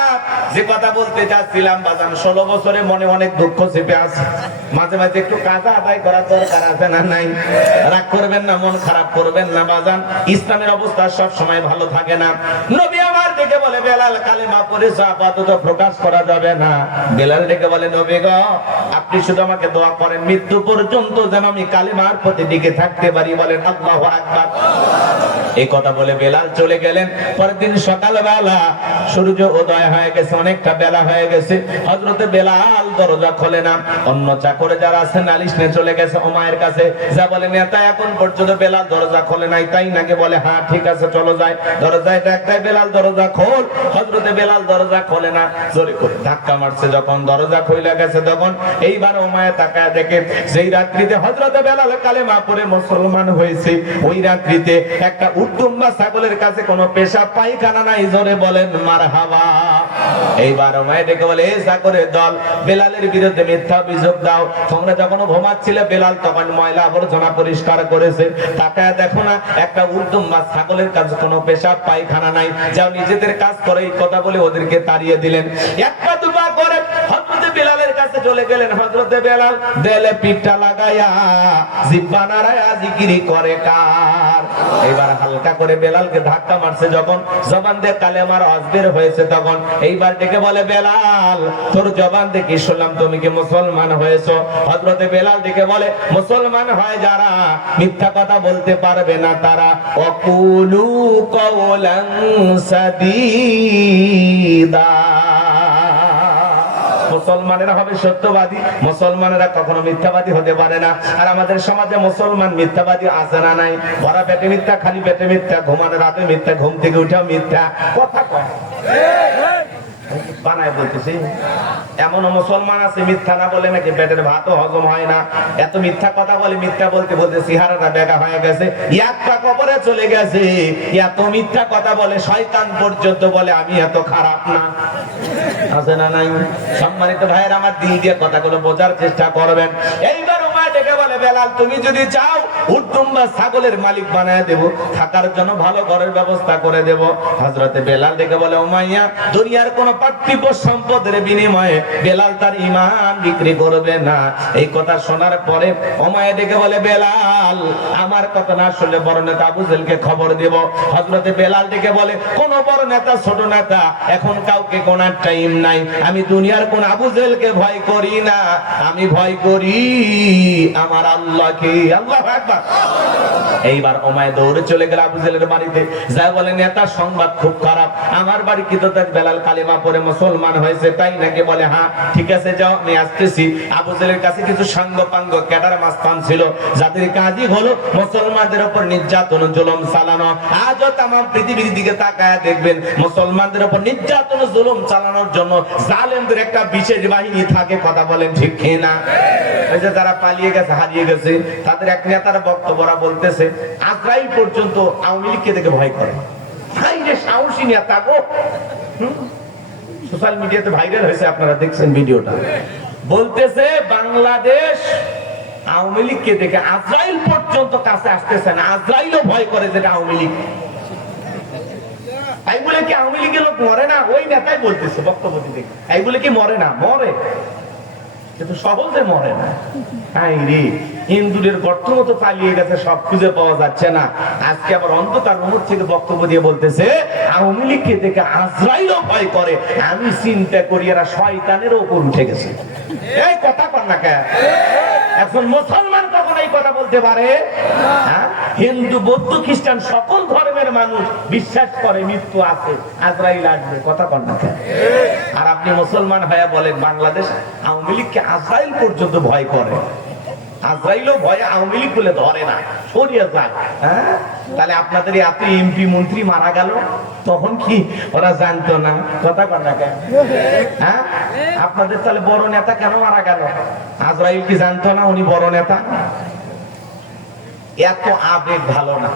যে কথা বলতে চাচ্ছিলাম, বাজান 16 বছরে মনে অনেক দুঃখ চেপে আছে। মাঝে মাঝে একটু কাজা আদায় করার দরকার আছে না নাই? রাগ করবেন না, মন খারাপ করবেন না বাজান। ইসলামের অবস্থা সব সময় ভালো থাকে না। নবী আমার ডেকে বলে, বেলাল কালেমা পড়েছে, আপাতত প্রকাশ করা যাবে না। বেলাল ডেকে বলে, নবী গো, আপনি শুধু আমাকে দোয়া করেন, মৃত্যু পর্যন্ত যেন আমি কালেমার প্রতি টিকে থাকতে পারি। বলেন আল্লাহু আকবার। এই কথা বলে বেলাল চলে গেলেন। পরের দিন সকালবেলা সূর্য উদয় হয়ে গেছে, অনেকটা বেলা হয়ে গেছে। হযরতে বেলাল দরজা খোলে না। অন্য চাকরে যারা আছেন নালিশ নিয়ে চলে গেছে ওমায়ের কাছে। যা বলে, নেতা এখন পর্যন্ত বেলাল দরজা খোলে নাই, তাই নাকি? বলে হ্যাঁ ঠিক আছে, চলো যাই। দরজায় ডাকতে বেলাল দরজা খোল। হযরতে বেলাল দরজা খোলে না, জোরে করে ধাক্কা মারছে, যখন দরজা খুলে গেছে তখন এইবার উমাইয়া তাকায় দেখে যেই রাত্রিতে হযরতে বেলাল কালেমা পড়ে মুসলমান হয়েছে, ওই রাত্রিতে একটা উটদুম্বা ছাগলের কাছে কোনো পেশাব পায়খানা নাই, জোরে বলেন মারহাবা। এইবার উমাইয়া ডেকে বলে, এই ছাগলের দল, বেলালের বিরুদ্ধে মিথ্যা অভিযোগ দাও। তোমরা যখন ঘুমাচ্ছিলে বেলাল তখন ময়লা আবর্জনা পরিষ্কার করেছে, তাকায় দেখো না একটা উটদুম্বা ছাগলের কাছে কোনো পেশাব পায়খানা নাই, যাও নিজেদের কাজ করে। এই কথা বলে ওদেরকে তাড়িয়ে দিলেন। একটা দুপা করে হযরতে বেলালের কাছে চলে গেলেন। হযরতে বেলাল দেলে পিঠটা লাগায়া জিহ্বা নাড়ায়া জিকিরি করে কার। এইবার হালকা করে বেলালকে ধাক্কা মারছে, যখন জবান দিয়ে কালেমার আওয়াজ বের হয়েছে তখন এইবার ডেকে বলে, বেলাল তোর জবান দিয়ে কি শুনলাম, তুমি কি মুসলমান হয়েছো? হযরতে বেলাল ডেকে বলে, মুসলমান হয় যারা মিথ্যা কথা বলতে পারবে না তারা। ওয়াকুলু কাওলান সাদীদা, মুসলমানেরা হবে সত্যবাদী, মুসলমানেরা কখনো মিথ্যাবাদী হতে পারে না। আর আমাদের সমাজে মুসলমান মিথ্যাবাদী আছে না নাই? ভরা পেটে মিথ্যা, খালি পেটে মিথ্যা, ঘুমানোর রাতে মিথ্যা, ঘুম থেকে উঠেও মিথ্যা কথা কয়, বানায় বলতেছি। এমন মুসলমান আছে মিথ্যা না বলে নাকি পেটের ভাতও হজম হয় না, এত মিথ্যা কথা বলে। মিথ্যা বলতে বলতে চেহারাটা বেকা হয়ে গেছে, একটা কবরে চলে গেছে। এত মিথ্যা কথা বলে শয়তান পর্যন্ত বলে আমি এত খারাপ না, আছে না নাই? সম্মানিত ভাইয়ের আমার, দিল দিয়ে কথাগুলো বোঝার চেষ্টা করবেন। এইবার উমাইয়া ডেকে বলে, বেলাল তুমি যদি চাও উটদুম্বা ছাগলের মালিক বানায় দেব, থাকার জন্য ভালো ঘরের ব্যবস্থা করে দেব। হযরতে বেলাল ডেকে বলে, উমাইয়া দুনিয়ার কোন পার্থিব সম্পদের বিনিময়ে বেলাল তার ঈমান বিক্রি করবে না। এই কথা শোনার পরে উমাইয়া ডেকে বলে, বেলাল আমার কথা না শুনলে বড় নেতা আবু জেহেলকে খবর দেব। হযরতে বেলাল ডেকে বলে, কোন বড় নেতা ছোট নেতা এখন কাউকে কোনার টাইম নাই। আমি দুনিয়ার কোন আবু জেহেলকে ভয় করি না, আমি ভয় করি আমার আল্লাহকে। আল্লাহু আকবার। এইবার উমাইয়া দৌড়ে চলে গেল আবু জেহেলের বাড়িতে, যা বলে, নেতা সংবাদ খুব খারাপ, আমার বাড়ি কি তো বেলাল কালেমা পড়ে মুসলমান হয়েছে, তাই নাকি? বলে হ্যাঁ, ঠিক আছে যাও আমি আসতেছি। আবু জেহেলের কাছে কিছু সাঙ্গ পাঙ্গ ক্যাডার মাস্তান ছিল, যাদের কাজই হলো মুসলমানদের উপর নির্যাতন জুলুম চালানো। আজও তাম পৃথিবীর দিকে তাকায় দেখবেন মুসলমানদের উপর নির্যাতন জুলুম চালানোর জন্য জালেমদের একটা বিশেষ বাহিনী থাকে, কথা বলেন ঠিক কিনা? ওই যে যারা পালিয়ে গেছে, হারিয়ে গেছে, তাদের এক নেতার বক্তব্যরা বলতেছে আজরাইল পর্যন্ত আওয়ামী লীগকে দেখে ভয় করে। ভাই রে সাহসী নেতা গো, সোশ্যাল মিডিয়াতে ভাইরাল হয়েছে, আপনারা দেখছেন ভিডিওটা। বলতেছে বাংলাদেশ আওয়ামী লীগকে দেখে আজরাইল পর্যন্ত কাছে আসতেছে না, আজরাইলও ভয় করে যেটা আওয়ামী লীগ। তাই বলে কি আওয়ামী লীগের লোক মরে না? ওই নেতাই বলতেছে বক্তব্য দিতে, তাই বলে কি মরে না? মরে, কিন্তু সহজে মরে না। হিন্দুদের গর্ত মতো পালিয়ে গেছে, সব খুঁজে পাওয়া যাচ্ছে না। আজকে আবার অন্ধকার মুখ থেকে বক্তব্য দিয়ে বলতেছে আওয়ামী লীগকে দেখে আজরাইলও ভয় করে। আমি চিন্তা করি এরা শয়তানের উপর উঠে গেছে। এই কথা কর না কেন? এখন মুসলমান কখন এই কথা বলতে পারে? হিন্দু বৌদ্ধ খ্রিস্টান সকল ধর্মের মানুষ বিশ্বাস করে মৃত্যু আছে, আজরাইল আসবে, কথা কর না কেন? আর আপনি মুসলমান ভাইয়া বলেন বাংলাদেশ আওয়ামী লীগকে আজরাইল পর্যন্ত ভয় করে। আজরাইলও ভয়ে আওয়ামী লীগ বলে ধরে না, সরিয়ে যায়। হ্যাঁ, তাহলে আপনাদের এত এমপি মন্ত্রী মারা গেল, তখন কি ওরা জানতো না? কথা কর না কেন? হ্যাঁ, আপনাদের তাহলে বড় নেতা কেন মারা গেল? আজরাইল কি জানতো না উনি বড় নেতা? এত আবেগ ভালো না,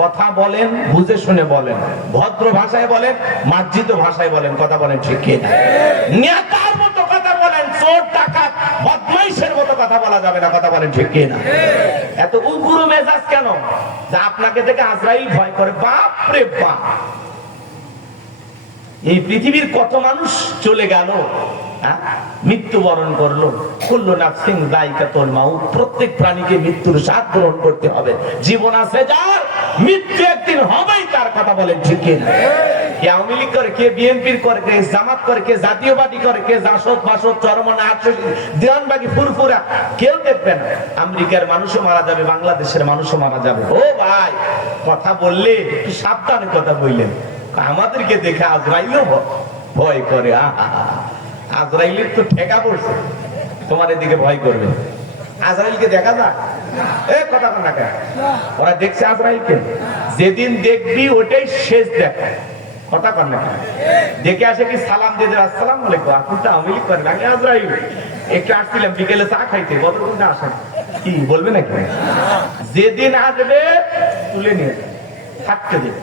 কথা বলেন বুঝে শুনে বলেন, ভদ্র ভাষায় বলেন, মার্জিত ভাষায় বলেন, কথা বলেন ঠিক কিনা? নেতার মতো কথা বলেন, চোর ডাকাত বদমাইশের মতো কথা বলা যাবে না, কথা বলেন ঠিক কিনা? এত উগ্র মেজাজ কেন? যে আপনাকে দেখে আজরাইল ভয় করে। বাপ রে বাপ, এই পৃথিবীর কত মানুষ চলে গেল, মৃত্যুবরণ করলো। কুল্লু নাফসিন যায়কাতুল মাউত, প্রত্যেক প্রাণীকে মৃত্যুর স্বাদ গ্রহণ করতে হবে। জীবন আছে যার, মৃত্যু একদিন হবেই তার, কথা বলেন ঠিক কিনা? কে আওয়ামী লীগ করে, কে বিএনপির করে, কে জামাত করে, কে জাতীয় পার্টি করে, কে জাসদ বাসদ চরমনা দেওয়ানবাগি ফুরফুরা, কেউ দেখবে না। আমেরিকার মানুষও মারা যাবে, বাংলাদেশের মানুষও মারা যাবে। ও ভাই, কথা বললে একটু সাবধানে কথা বললেন। আমাদেরকে দেখে আজরাইলও ভয় করে। আজরাইলের তো ঠেকা পড়ছে, তোমার এদিকে ভয় করবে। আজরাইলকে দেখা যায়? কথা বল না কেন? ওরা দেখছে আজরাইলকে। যেদিন দেখবি ওটাই শেষ দেখা, কথা কর না, দেখে আসে কি সালাম দিয়ে দেয়, আসসালামু আলাইকুম, আপনি তো আওয়ামী লীগ করেন, আমি আজরাইল একটু আসছিলাম বিকেলে চা খাইতে, বদরপুরে আসেন, কি বলবে নাকি? যেদিন আসবে তুলে নিয়ে থাকতে দেবে।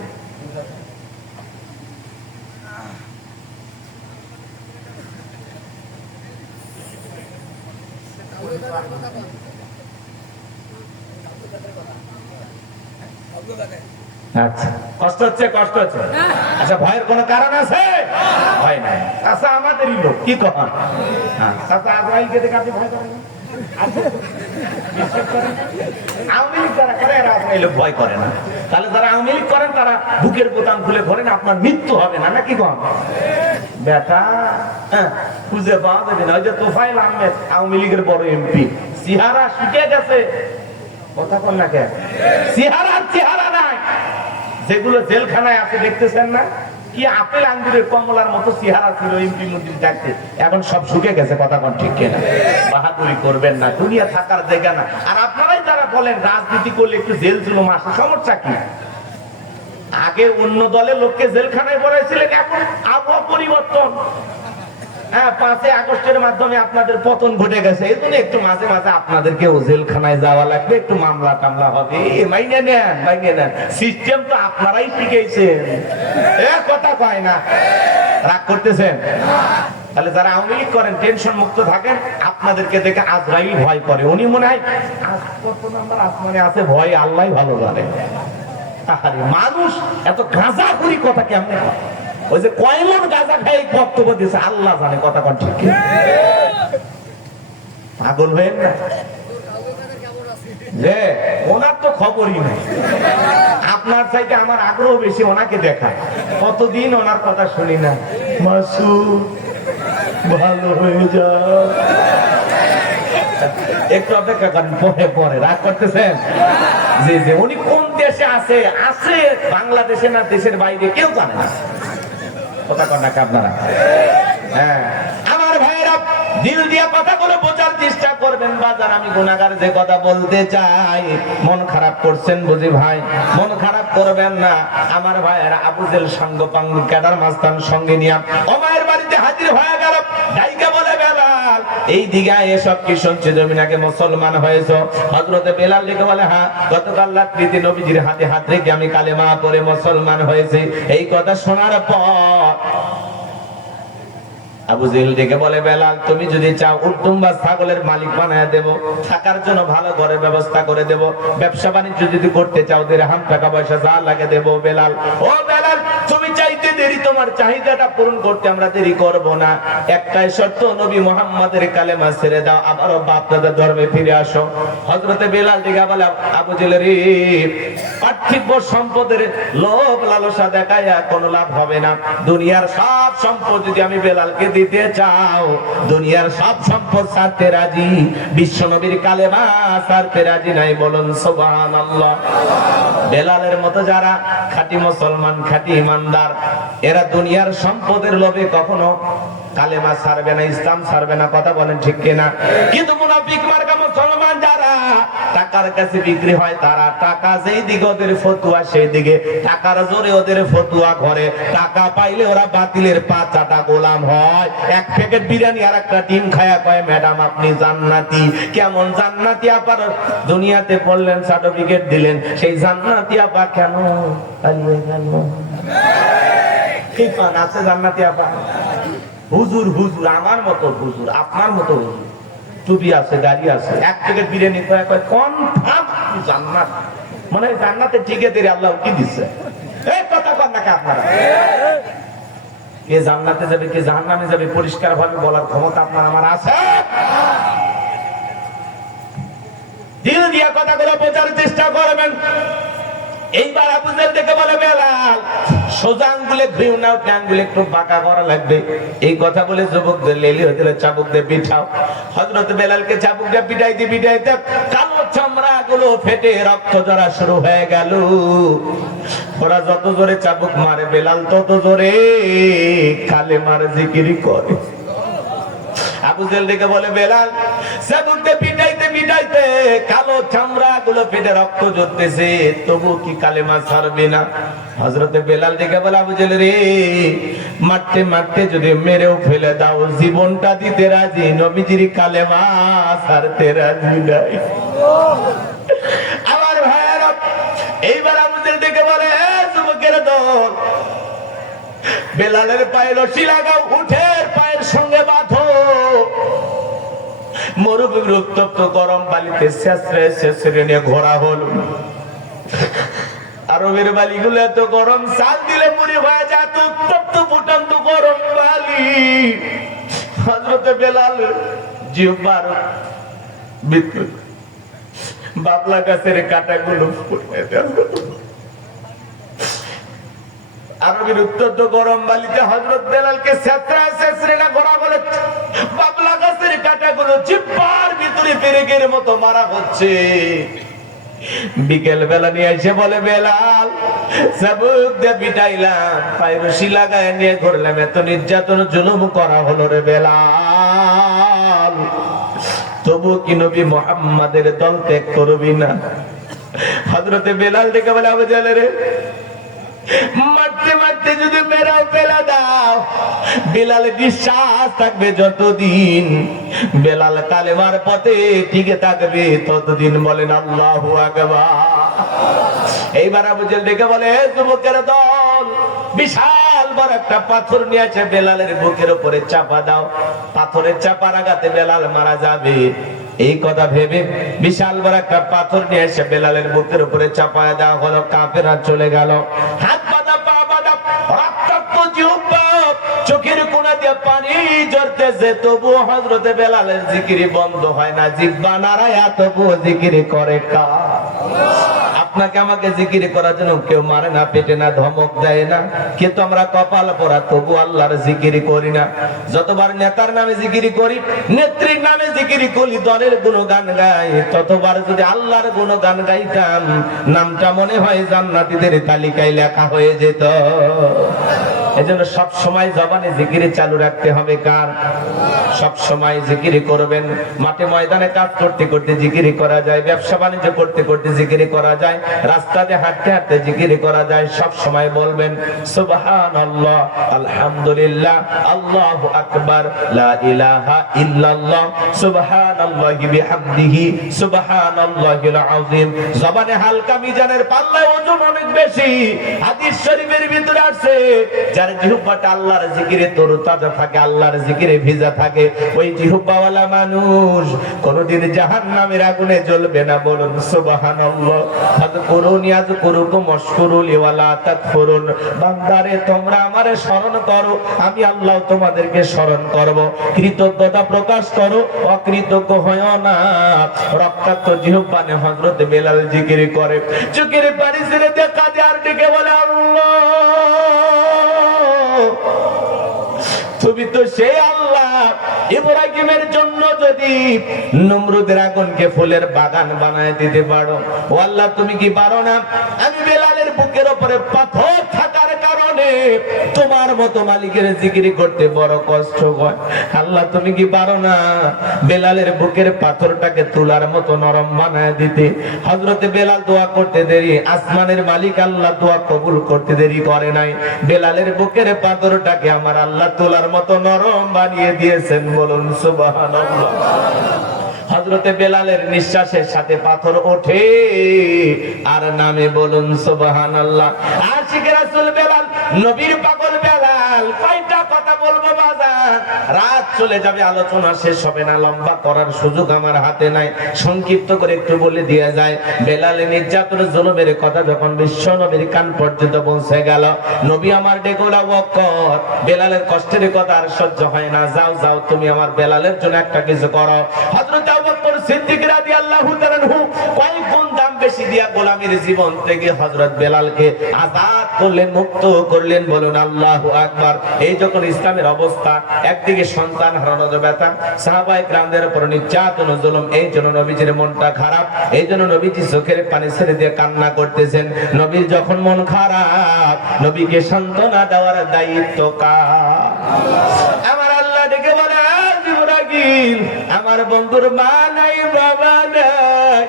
আচ্ছা, কষ্ট হচ্ছে, কষ্ট হচ্ছে। আচ্ছা, ভয়ের কোনো কারণ আছে? ভয় নাই। আচ্ছা, আমাদেরই লোক, কি কখন? আচ্ছা, আজরাইলকে দেখে আপনি ভয় করেন না? আওয়ামী লীগ যারা করে এরা আজরাইল ভয় করে না। তাহলে যারা আওয়ামী লীগ করেন তারা বুকের বোতাম খুলে ধরেন, আপনার মৃত্যু হবে না, নাকি কম বেটা? খুঁজে পাওয়া যাবে না। ওই যে তোফায়েল আহমেদ, আওয়ামী লীগের বড় এমপি, চেহারা শুকিয়ে গেছে, কথা কন না কেন? চেহারা নাই, যেগুলো জেলখানায় আছে দেখতেছেন না, কি আপেল আঙ্গুরের কমলার মতো চেহারা ছিল এমপি মন্ত্রী দেখতে, এখন সব শুকে গেছে, কথা কন ঠিক কিনা? বাহাদুরি করবেন না, দুনিয়া থাকার জায়গা না। আর আপনারাই যারা বলেন রাজনীতি করলে একটু জেল জুলুম আসে, সমস্যা কি? আগে অন্য দলের লোককে জেলখানায় পড়াইছিলেন, এখন আবহাওয়া পরিবর্তন, 5 আগস্টের মাধ্যমে আপনাদের পতন ঘটে গেছে, এই জন্য একটু মাঝে মাঝে আপনাদেরকেও জেলখানায় যাওয়া লাগবে, একটু মামলা টামলা হবে, মাইনে নেন। সিস্টেম তো আপনারাই শিখেছেন, কথা কয় না, রাগ করতেছেন? তাহলে যারা আওয়ামী লীগ করেন টেনশন মুক্ত থাকেন, আপনাদেরকে দেখে আজরাইল ভয় করে, উনি মনে হয় কত নাম্বার আসমানে আছে, ভয় আল্লাহ ভালো জানে। মানুষ এত গাঁজাখুরি কথা কেমন? ওই যে কয়মন গাঁজা খাই বক্তব্য দিয়েছে আল্লাহ জানে, কথা কন ঠিক? পাগল হয়ে না যে ওনার তো খবরই নেই। আপনার চাইতে আমার আগ্রহ বেশি ওনাকে দেখা, কতদিন ওনার কথা শুনি না, মাসুদ ভালো হয়ে যা, একটু অপেক্ষা করেন, পরে রাগ করতেছেন? যে উনি কোন দেশে আছে বাংলাদেশে না দেশের বাইরে, কেউ জানে না, কথা কন না আপনারা? হ্যাঁ, আমার ভাইয়েরা দিল দিয়া কথাগুলো বোঝার চেষ্টা করবেন। বাজার আমি গুনাহগার যে কথা বলতে চাই, মন খারাপ করছেন বুঝি ভাই, মন খারাপ করবেন না। আমার ভাইয়েরা আবু জেল সঙ্গ পাঙ্গু কেদার মাস্তান সঙ্গে নিয়ে ওমায়ের বাড়িতে হাজির হয়ে গেল। ডাইকে বলে বেলাল, এই দিকে এসব কি শুনছি, তুমি নাকি মুসলমান হয়েছো? হযরতে বেলাল লিখে বলে, হ্যাঁ, গতকাল রাত্রিতে নবীজির হাতে হাত রেখে আমি কালেমা পড়ে মুসলমান হয়েছি। এই কথা শোনার পর আবু জেহেল ডেকে বলে, বেলাল তুমি যদি চাও উট্টুম বা ছাগলের মালিক বানায় দেব, থাকার জন্য ভালো ঘরের ব্যবস্থা করে দেব, ব্যবসা বাণিজ্য যদি করতে চাও দিরহাম টাকা পয়সা যা লাগে দেব। বেলাল, ও বেলাল, তুমি চাইতে দেরি, তোমার চাহিদাটা পূরণ করতে আমরা দেরি করব না। একটাই শর্ত, নবী মুহাম্মাদের কালেমা ছেড়ে দাও, আবারও বাপ-দাদার ধর্মে ফিরে আসো। হযরতে বেলাল ডেকে বলে, আবু জেহেল রে, পার্থিব সম্পদের লোভ লালসা দেখায়া কোনো লাভ হবে না। দুনিয়ার সব সম্পদ যদি আমি বেলালকে দিতে চাও, দুনিয়ার সব সম্পদ ছাড়তে রাজি, বিশ্ব নবীর কালেমা ছাড়তে রাজি নাই, বলুন সুবহানাল্লাহ। বেলালের মতো যারা খাঁটি মুসলমান, খাঁটি ইমানদার, এরা দুনিয়ার সম্পদের লোভে কখনো কালেমা ছাড়বে না, ইসলাম ছাড়বে না, কথা বলেন ঠিক কিনা? কিন্তু মুনাফিক মার্কা মুসলমান যারা টাকার কাছে বিক্রি হয়, তারা টাকা যেই দিকে ওদের ফতুয়া সেই দিকে, টাকার জোরে ওদের ফতুয়া করে, টাকা পাইলে ওরা বাতিলের 5 গোলাম হয়। এক প্যাকেট বিরিয়ানি আর একটা ডিম খায়া কয়, ম্যাডাম আপনি জান্নাতি। কেমন জান্নাতি আপার দুনিয়াতে পড়লেন, সার্টিফিকেট দিলেন, সেই জান্নাতি আপা কেন পালিয়ে গেল? কি পান আছে জান্নাতি আপা? হুজুর, আমার মতো হুজুর, আপনার মতো হুজুর, টুপি আছে, গাড়ি আছে, এক প্যাকেট বিরিয়ানি কয় কনফার্ম জান্নাত, মানে জান্নাতে টিকে দেরি আল্লাহ কি দিচ্ছে? এই কথা কন নাকি আপনারা? কে জান্নাতে যাবে, কে জাহান্নামে যাবে, পরিষ্কার ভাবে বলার ক্ষমতা আপনার আমার আছে? দিল দিয়া কথাগুলো বোঝার চেষ্টা করবেন। এইবার আবু জেহেল দেখে বলে, বেলাল সোজা আঙ্গুলে ঘুরিও নাও, আঙ্গুলে একটু বাঁকা করা লাগবে। এই কথা বলে যুবকদের লেলি হতে চাবুক দিয়ে পিঠাও। হযরত বেলালকে চাবুক দিয়ে পিটাইতে কালো চামড়া গুলো ফেটে রক্ত ঝরা শুরু হয়ে গেল। ওরা যত জোরে চাবুক মারে, বেলাল তত জোরে কালেমার জিকির করে। আবু জেহেল দেখে বলে, বেলাল চাবুক দিয়ে পিটাইতে পিটাইতে কালো চামড়া গুলো ফেটে রক্ত ঝরতেছে, তবু কি কালেমা ছাড়বে না? হযরতে বেলাল দেখে বলে, আবু জেহেল রে, মারতে মারতে যদি মেরেও ফেলে দাও, জীবনটা দিতে রাজি, নবীজির কালেমা ছাড়তে রাজি নাই। আমার ভাইয়েরা, এইবার আবু জেহেল দেখে বলে, যুবকের দল, বেলালের পায়ে রশি লাগাও, উঠের পায়ের সঙ্গে বাঁধো। মরুভূমির উত্তপ্ত গরম বালিতে ছেঁচড়ে ছেঁচড়ে নিয়ে ঘোরা হলো। আরবের বালিগুলো এত গরম, চাল দিলে মুড়ি হয়ে যায়, এত উত্তপ্ত ফুটান্ত গরম বালি। হযরতে বেলাল জিহ্বার ভিতর বাবলা গাছের কাঁটাগুলো ফুটে দেওয়া। আরবের উত্তপ্ত গরম বালিতে হযরত বেলালকে ছেঁচড়ে ছেঁচড়ে না ঘোরা হলো। বাবলা গাছের কাঁটাগুলো জিহ্বার ভিতরে পেরেকের মতো মারা হচ্ছে। বিকেল বেলা নিয়ে এসে বলে, বেলাল, চাবুক দিয়ে পিটাইলাম, পায়ে রশি লাগায় নিয়ে ঘুরলাম, এত নির্যাতন জুলুম করা হলো রে বেলাল, তবু কি নবী মুহাম্মাদের দল ত্যাগ করবি না? হযরতে বেলাল দেখে বলে, আবু জেহেল রে, মারতে মারতে যদি মেরাও ফেলা দাও, বেলালের বিশ্বাস থাকবে যতদিন, বেলাল কালেমার পথে টিকে থাকবে ততদিন। বলেন আল্লাহু আকবার। এইবার আবু জেহেল দেখে বলে, যুবকের দল, বিশাল বড় একটা পাথর নিয়ে এসে বেলালের বুকের উপরে চাপা দাও, পাথরের চাপার আঘাতে বেলাল মারা যাবে। এই কথা ভেবে বিশাল বড় একটা পাথর নিয়ে এসে বেলালের বুকের উপরে চাপায় দেওয়া হলো। কাফেররা চলে গেল, হাত বাঁধা, পা বাঁধা, রক্তাক্ত জিহ্বা, চোখের কোণা দিয়ে পানি ঝরতেছে, তবু হযরতে বেলালের জিকির বন্ধ হয় না। জিহ্বা নাড়ায়া তবু জিকির করে কার? আপনাকে আমাকে জিকির করার জন্য কেউ মারে না, পেটে না, ধমক দেয় না, কিন্তু আমরা কপাল পরা তবু আল্লাহর জিকির করি না। যতবার নেতার নামে জিকির করি, নেত্রীর নামে জিকির করি, দলের গুণগান গাই, ততবার যদি আল্লাহর গুণগান গাইতাম, নামটা মনে হয় জান্নাতীদের তালিকায় লেখা হয়ে যেত। এজন্য সব সময় জবানে জিকির চালু রাখতে হবে। কার? সব সময় জিকির করবেন। মাঠে ময়দানে কাজ করতে করতে জিকির করা যায়, ব্যবসা বাণিজ্য করতে করতে জিকির করা যায়, রাস্তাতে হাঁটতে হাঁটতে জিকির করা যায়। সব সময় বলবেন সুবহানাল্লাহ, আলহামদুলিল্লাহ, আল্লাহু আকবার, লা ইলাহা ইল্লাল্লাহ, সুবহানাল্লাহি বিহামদিহি, সুবহানাল্লাহিল আযীম। জবানে হালকা, মিজানের পাল্লায় ওজন অনেক বেশি। হাদিস শরীফের ভিতরে আছে, যার জিহ্বাটা আল্লাহর জিকিরে তরতাজা থাকে, আল্লাহর জিকিরে ভিজা থাকে, ওই জিহ্বাওয়ালা মানুষ কোনদিন জাহান্নামের আগুনে জ্বলবে না। বলুন সুবহানাল্লাহ। ফাযকুরুনি আযকুরুকুম ওয়াশকুরুলি ওয়ালা তাকফুরুন। বান্দারে, তোমরা আমারে স্মরণ করো, আমি আল্লাহ তোমাদেরকে স্মরণ করব। কৃতজ্ঞতা প্রকাশ করো, অকৃতজ্ঞ হয়ো না। রক্তাক্ত জিহ্বা নিয়ে হযরত বেলাল জিকির করে, চোখের পানি ছেড়ে দিয়ে কাঁদে আর ডেকে বলে, আল্লাহ, তুমি তো সেই আল্লাহ, ইব্রাহিমের জন্য যদি নমরুদের আগুনকে ফুলের বাগান বানায় দিতে পারো, ও আল্লাহ, তুমি কি পারো না? আমি বেলালের বুকের উপরে পাথর থাকার কারণে তোমার মতো মালিকের জিকির করতে বড় কষ্ট হয়। আল্লাহ, তুমি কি পারো না বেলালের বুকের পাথরটাকে তুলার মতো নরম বানায় দিতে? হযরতে বেলাল দোয়া করতে দেরি, আসমানের মালিক আল্লাহ দোয়া কবুল করতে দেরি করে নাই। বেলালের বুকের পাথরটাকে আমার আল্লাহ তুলার মতো নরম বানিয়ে দিয়েছেন। বলুন সুবহানাল্লাহ। হযরতে বেলালের নিঃশ্বাসের সাথে পাথর ওঠে আর নামে। বলুন সুবহানাল্লাহ। আশিকে রাসূল বেলাল, নবীর পাগল বেলাল, কয়টা কথা বলবো বাজার, রাত চলে যাবে, আলোচনা শেষ হবে না, লম্বা করার সুযোগ আমার হাতে নাই। সংক্ষিপ্ত করে একটু বলে দিয়ে যায়। বেলালের নির্যাতন জুলুমের কথা যখন বিশ্ব নবীর কান পর্যন্ত পৌঁছে গেল, নবী আমার ডেকোলা ওয়াক্কর, বেলালের কষ্টের কথা আর সহ্য হয় না, যাও যাও, তুমি আমার বেলালের জন্য একটা কিছু করো। হযরত আবু বকর সিদ্দিক রাদিয়াল্লাহু তাআলা কয়েক গুণ দাম বেশি দিয়া গোলামীর জীবন থেকে হযরত বেলালকে আজাদ করলেন, মুক্ত করলেন। বলুন আল্লাহু আকবার। এই যখন ইসলামের অবস্থা, একদিকে সন্তান হারানোর ব্যথা, সাহাবায়ে কেরামদের উপর নির্যাতন জুলুম, এই জন্য নবীজির মনটা খারাপ, এই জন্য নবীজি চোখের পানি ছেড়ে দিয়ে কান্না করতেছেন। নবীর যখন মন খারাপ, নবীকে সান্ত্বনা দেওয়ার দায়িত্ব কার? আমার আল্লাহ ডেকে বলে, ইব্রাহিম, জিবরাইল, আমার বন্ধুর মা নাই, বাবা নাই,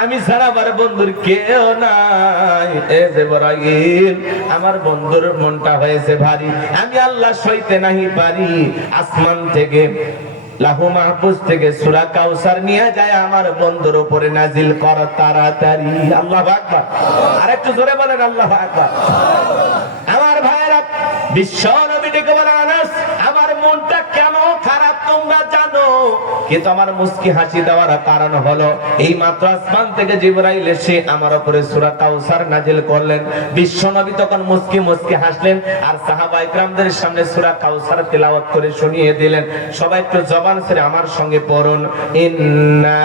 আমি ছাড়া আমার বন্ধুর কেউ নাই। এ জিবরাইল, আমার বন্ধুর মনটা হয়েছে ভারী, আমি আল্লাহ সইতে নাহি পারি। আসমান থেকে লাহু মাহফুজ থেকে সূরা কাউসার নিয়ে যায় আমার বন্ধুর উপরে নাজিল কর তাড়াতাড়ি। আল্লাহু আকবার। আরেকটু জোরে বলেন আল্লাহু আকবার। আমার ভাইরা, বিশ্ব নবী ডেকে বলেন, আনাস, আমার মনটা কেন খারাপ তোমরা জানো, কিন্তু আমার মুস্কি হাসি দেওয়ার কারণ হলো এই মাত্র আসমান থেকে জিবরাইল এসে আমার উপরে সূরা কাউসার নাজিল করলেন। বিশ্ব নবী তখন মুস্কি মুস্কি হাসলেন আর সাহাবায়ে কেরামদের সামনে সূরা কাউসার তেলাওয়াত করে শুনিয়ে দিলেন। সবাই একটু জবান ছেড়ে আমার সঙ্গে পড়ুন, ইন্না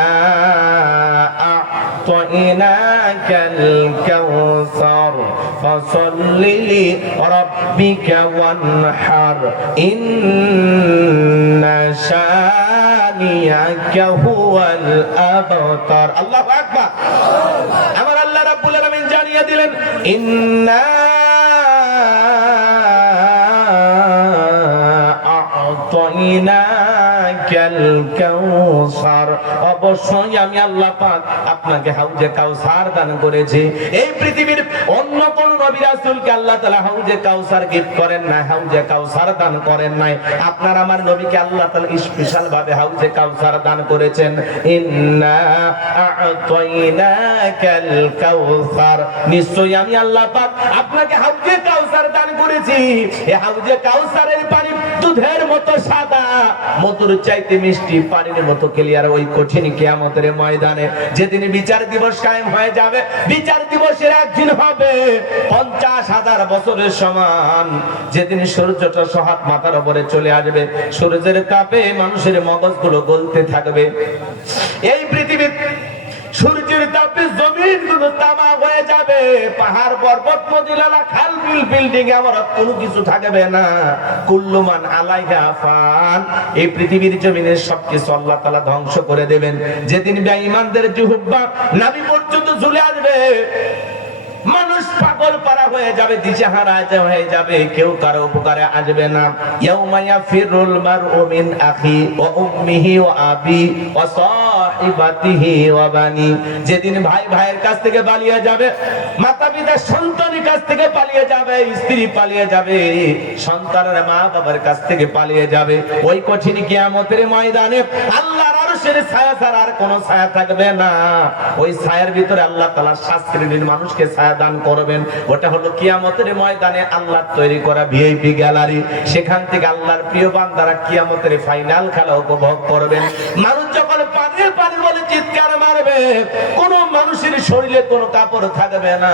আ'তাইনাকাল কাউসার ফাসাল্লি লিরাব্বিকা ওয়ানহার ইন্না শানিয়াকা হুয়াল আবতার। আল্লাহু আকবার। আমার আল্লাহ রাব্বুল আলামিন জানিয়ে দিলেন, ইন্না আ'তাইনাকাল কাউসার, অবশ্যই আমি আল্লাহ পাক আপনাকে হাউজে কাউসার দান করেছি। এই পৃথিবীর অন্য কোন নবী রাসূলকে আল্লাহ তাআলা হাউজে কাউসার গিফট করেন না, হাউজে কাউসার দান করেন নাই। আপনার আমার নবীকে আল্লাহ তাআলা স্পেশাল ভাবে হাউজে কাউসার দান করেছেন। ইন্না আ'তাইনাকাল কাউসার, নিশ্চয়ই আমি আল্লাহ পাক আপনাকে হাউজে কাউসার দান করেছি। এই হাউজে কাউসারের পানি দুধের মতো সাদা, মধুর চাইতে মিষ্টি, পানির মতো ক্লিয়ার। ওই কঠিন কিয়ামতের ময়দানে যেদিন বিচার দিবস কায়েম হয়ে যাবে, বিচার দিবসের একদিন হবে 50,000 বছরের সমান। যেদিন সূর্যটা সহাত মাথার উপরে চলে আসবে, সূর্যের তাপে মানুষের মগজগুলো গলতে থাকবে। এই পৃথিবীর সূর্যের তাপে জমিনগুলো তামা হয়ে যাবে, পাহাড় পর্বত মদিনা খাল বিল বিল্ডিং আমার কোনো কিছু থাকবে না। কুল্লু মান আলাইহা ফান, এই পৃথিবীর জমিনের সবকিছু আল্লাহ তাআলা ধ্বংস করে দেবেন। যেদিন বেঈমানদের জিহ্বা নাভি পর্যন্ত ঝুলে আসবে, মানুষ পাগল পারা হয়ে যাবে, দিশেহারা হয়ে যাবে, কেউ কারো উপকারে আসবে না। ইয়াউমা ইয়াফিরুল মারউ মিন আখি ওয়া উম্মিহি ওয়া আবি ওয়া সাহিবাতিহি ওয়া বানি, যেদিন ভাই ভাইয়ের কাছ থেকে পালিয়ে যাবে, মাতা পিতা সন্তানের কাছ থেকে পালিয়ে যাবে, স্ত্রী পালিয়ে যাবে, সন্তানের মা বাবার কাছ থেকে পালিয়ে যাবে। ওই কঠিন কিয়ামতের ময়দানে আল্লাহর আরশের ছায়া ছাড়া আর কোনো ছায়া থাকবে না। ওই ছায়ার ভিতরে আল্লাহ তাআলা শাস্ত্রীর মানুষকে ছায়া দান করবেন। ওটা হলো কিয়ামতের ময়দানে আল্লাহর তৈরি করা ভিআইপি গ্যালারি। সেখান থেকে আল্লাহর প্রিয় বান্দারা কিয়ামতের ফাইনাল খেলা উপভোগ করবেন। মানুষ যখন পানি পানি বলে চিৎকার মারবে, কোন মানুষের শরীরে কোনো কাপড় থাকবে না,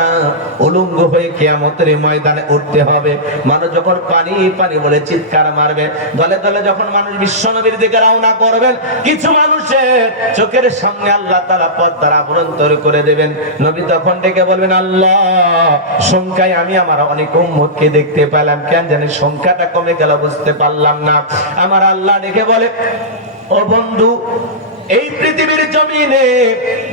উলঙ্গ হয়ে কিয়ামতের ময়দানে উঠতে হবে। মানুষ যখন পানি পানি বলে চিৎকার মারবে, দলে দলে যখন মানুষ বিশ্বনবীর দিকে রওনা করবেন, কিছু মানুষের চোখের সামনে আল্লাহ তাআলা পর্দার আবরণ তৈরি করে দেবেন। নবী তখন ডেকে বলবেন, আল্লাহ, সংখ্যায় আমি আমার অনেক উম্মতকে দেখতে পেলাম, কেন জানি সংখ্যাটা কমে গেল, বুঝতে পারলাম না। আমার আল্লাহ ডেকে বলে, ও বন্ধু, এই পৃথিবীর জমিনে,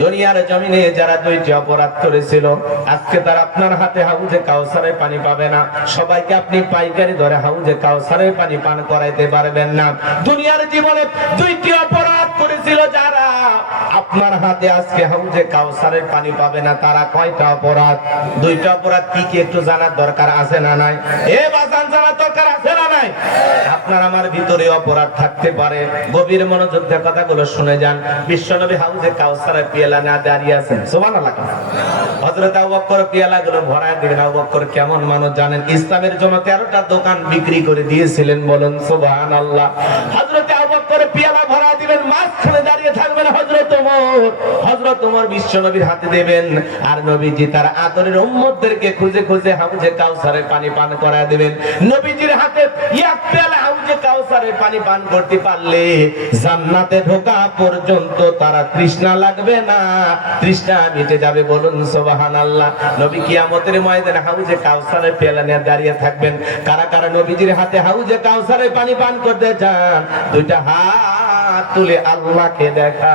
দুনিয়ার জমিনে যারা দুইটি অপরাধ করেছিল, আজকে তারা আপনার হাতে হাউজে কাউসারের পানি পাবে না। সবাইকে আপনি পাইকারি ধরে হাউজে কাউসারের পানি পান করাইতে পারবেন না। দুনিয়ার জীবনে দুইটি অপরাধ করেছিল যারা, আপনার হাতে আজকে হাউজে কাউসারের পানি পাবে না। তারা কয়টা অপরাধ? দুইটা অপরাধ কি কি একটু জানার দরকার আছে না নাই? এ বাজান, জানার দরকার আছে না নাই? আপনার আমার ভিতরে অপরাধ থাকতে পারে। গভীর মনোযোগ দিয়ে কথাগুলো শুনে যান। বিশ্বনবী হাউজে কাউসারের পেয়ালা না দাঁড়িয়ে আছেন, সুবহানাল্লাহ। হযরত আবু বকর পেয়ালাগুলো ভরায় দিবেন। আবু বকর কেমন মানুষ জানেন? ইসলামের জন্য 13টা দোকান বিক্রি করে দিয়েছিলেন, বলুন সুবহানাল্লাহ। হযরত আবু বকর পেয়ালা ভরায় দিবেন, মাঝখানে দাঁড়িয়ে থাকবেন হযরত ওমর। হযরত ওমর বিশ্বনবীর হাতে দেবেন, আর নবীজি তার আদরের উম্মতদেরকে খুঁজে খুঁজে হাউজে কাউসারের পানি পান করায় দিবেন। নবীজির হাতে এক পেয়ালা হাউজে কাউসারের পানি পান করতে পারলে জান্নাতে ঢোকা পর্যন্ত তারা তৃষ্ণা লাগবে না, তৃষ্ণা মিটে যাবে, বলুন সুবহানাল্লাহ। নবী কিয়ামতের ময়দানে হাউজে কাউসারের পেয়ালা নিয়ে দাঁড়িয়ে থাকবেন। কারা কারা নবীজির হাতে হাউজে কাউসারের পানি পান করতে চান? দুইটা হাত তুলে আল্লাহকে দেখা।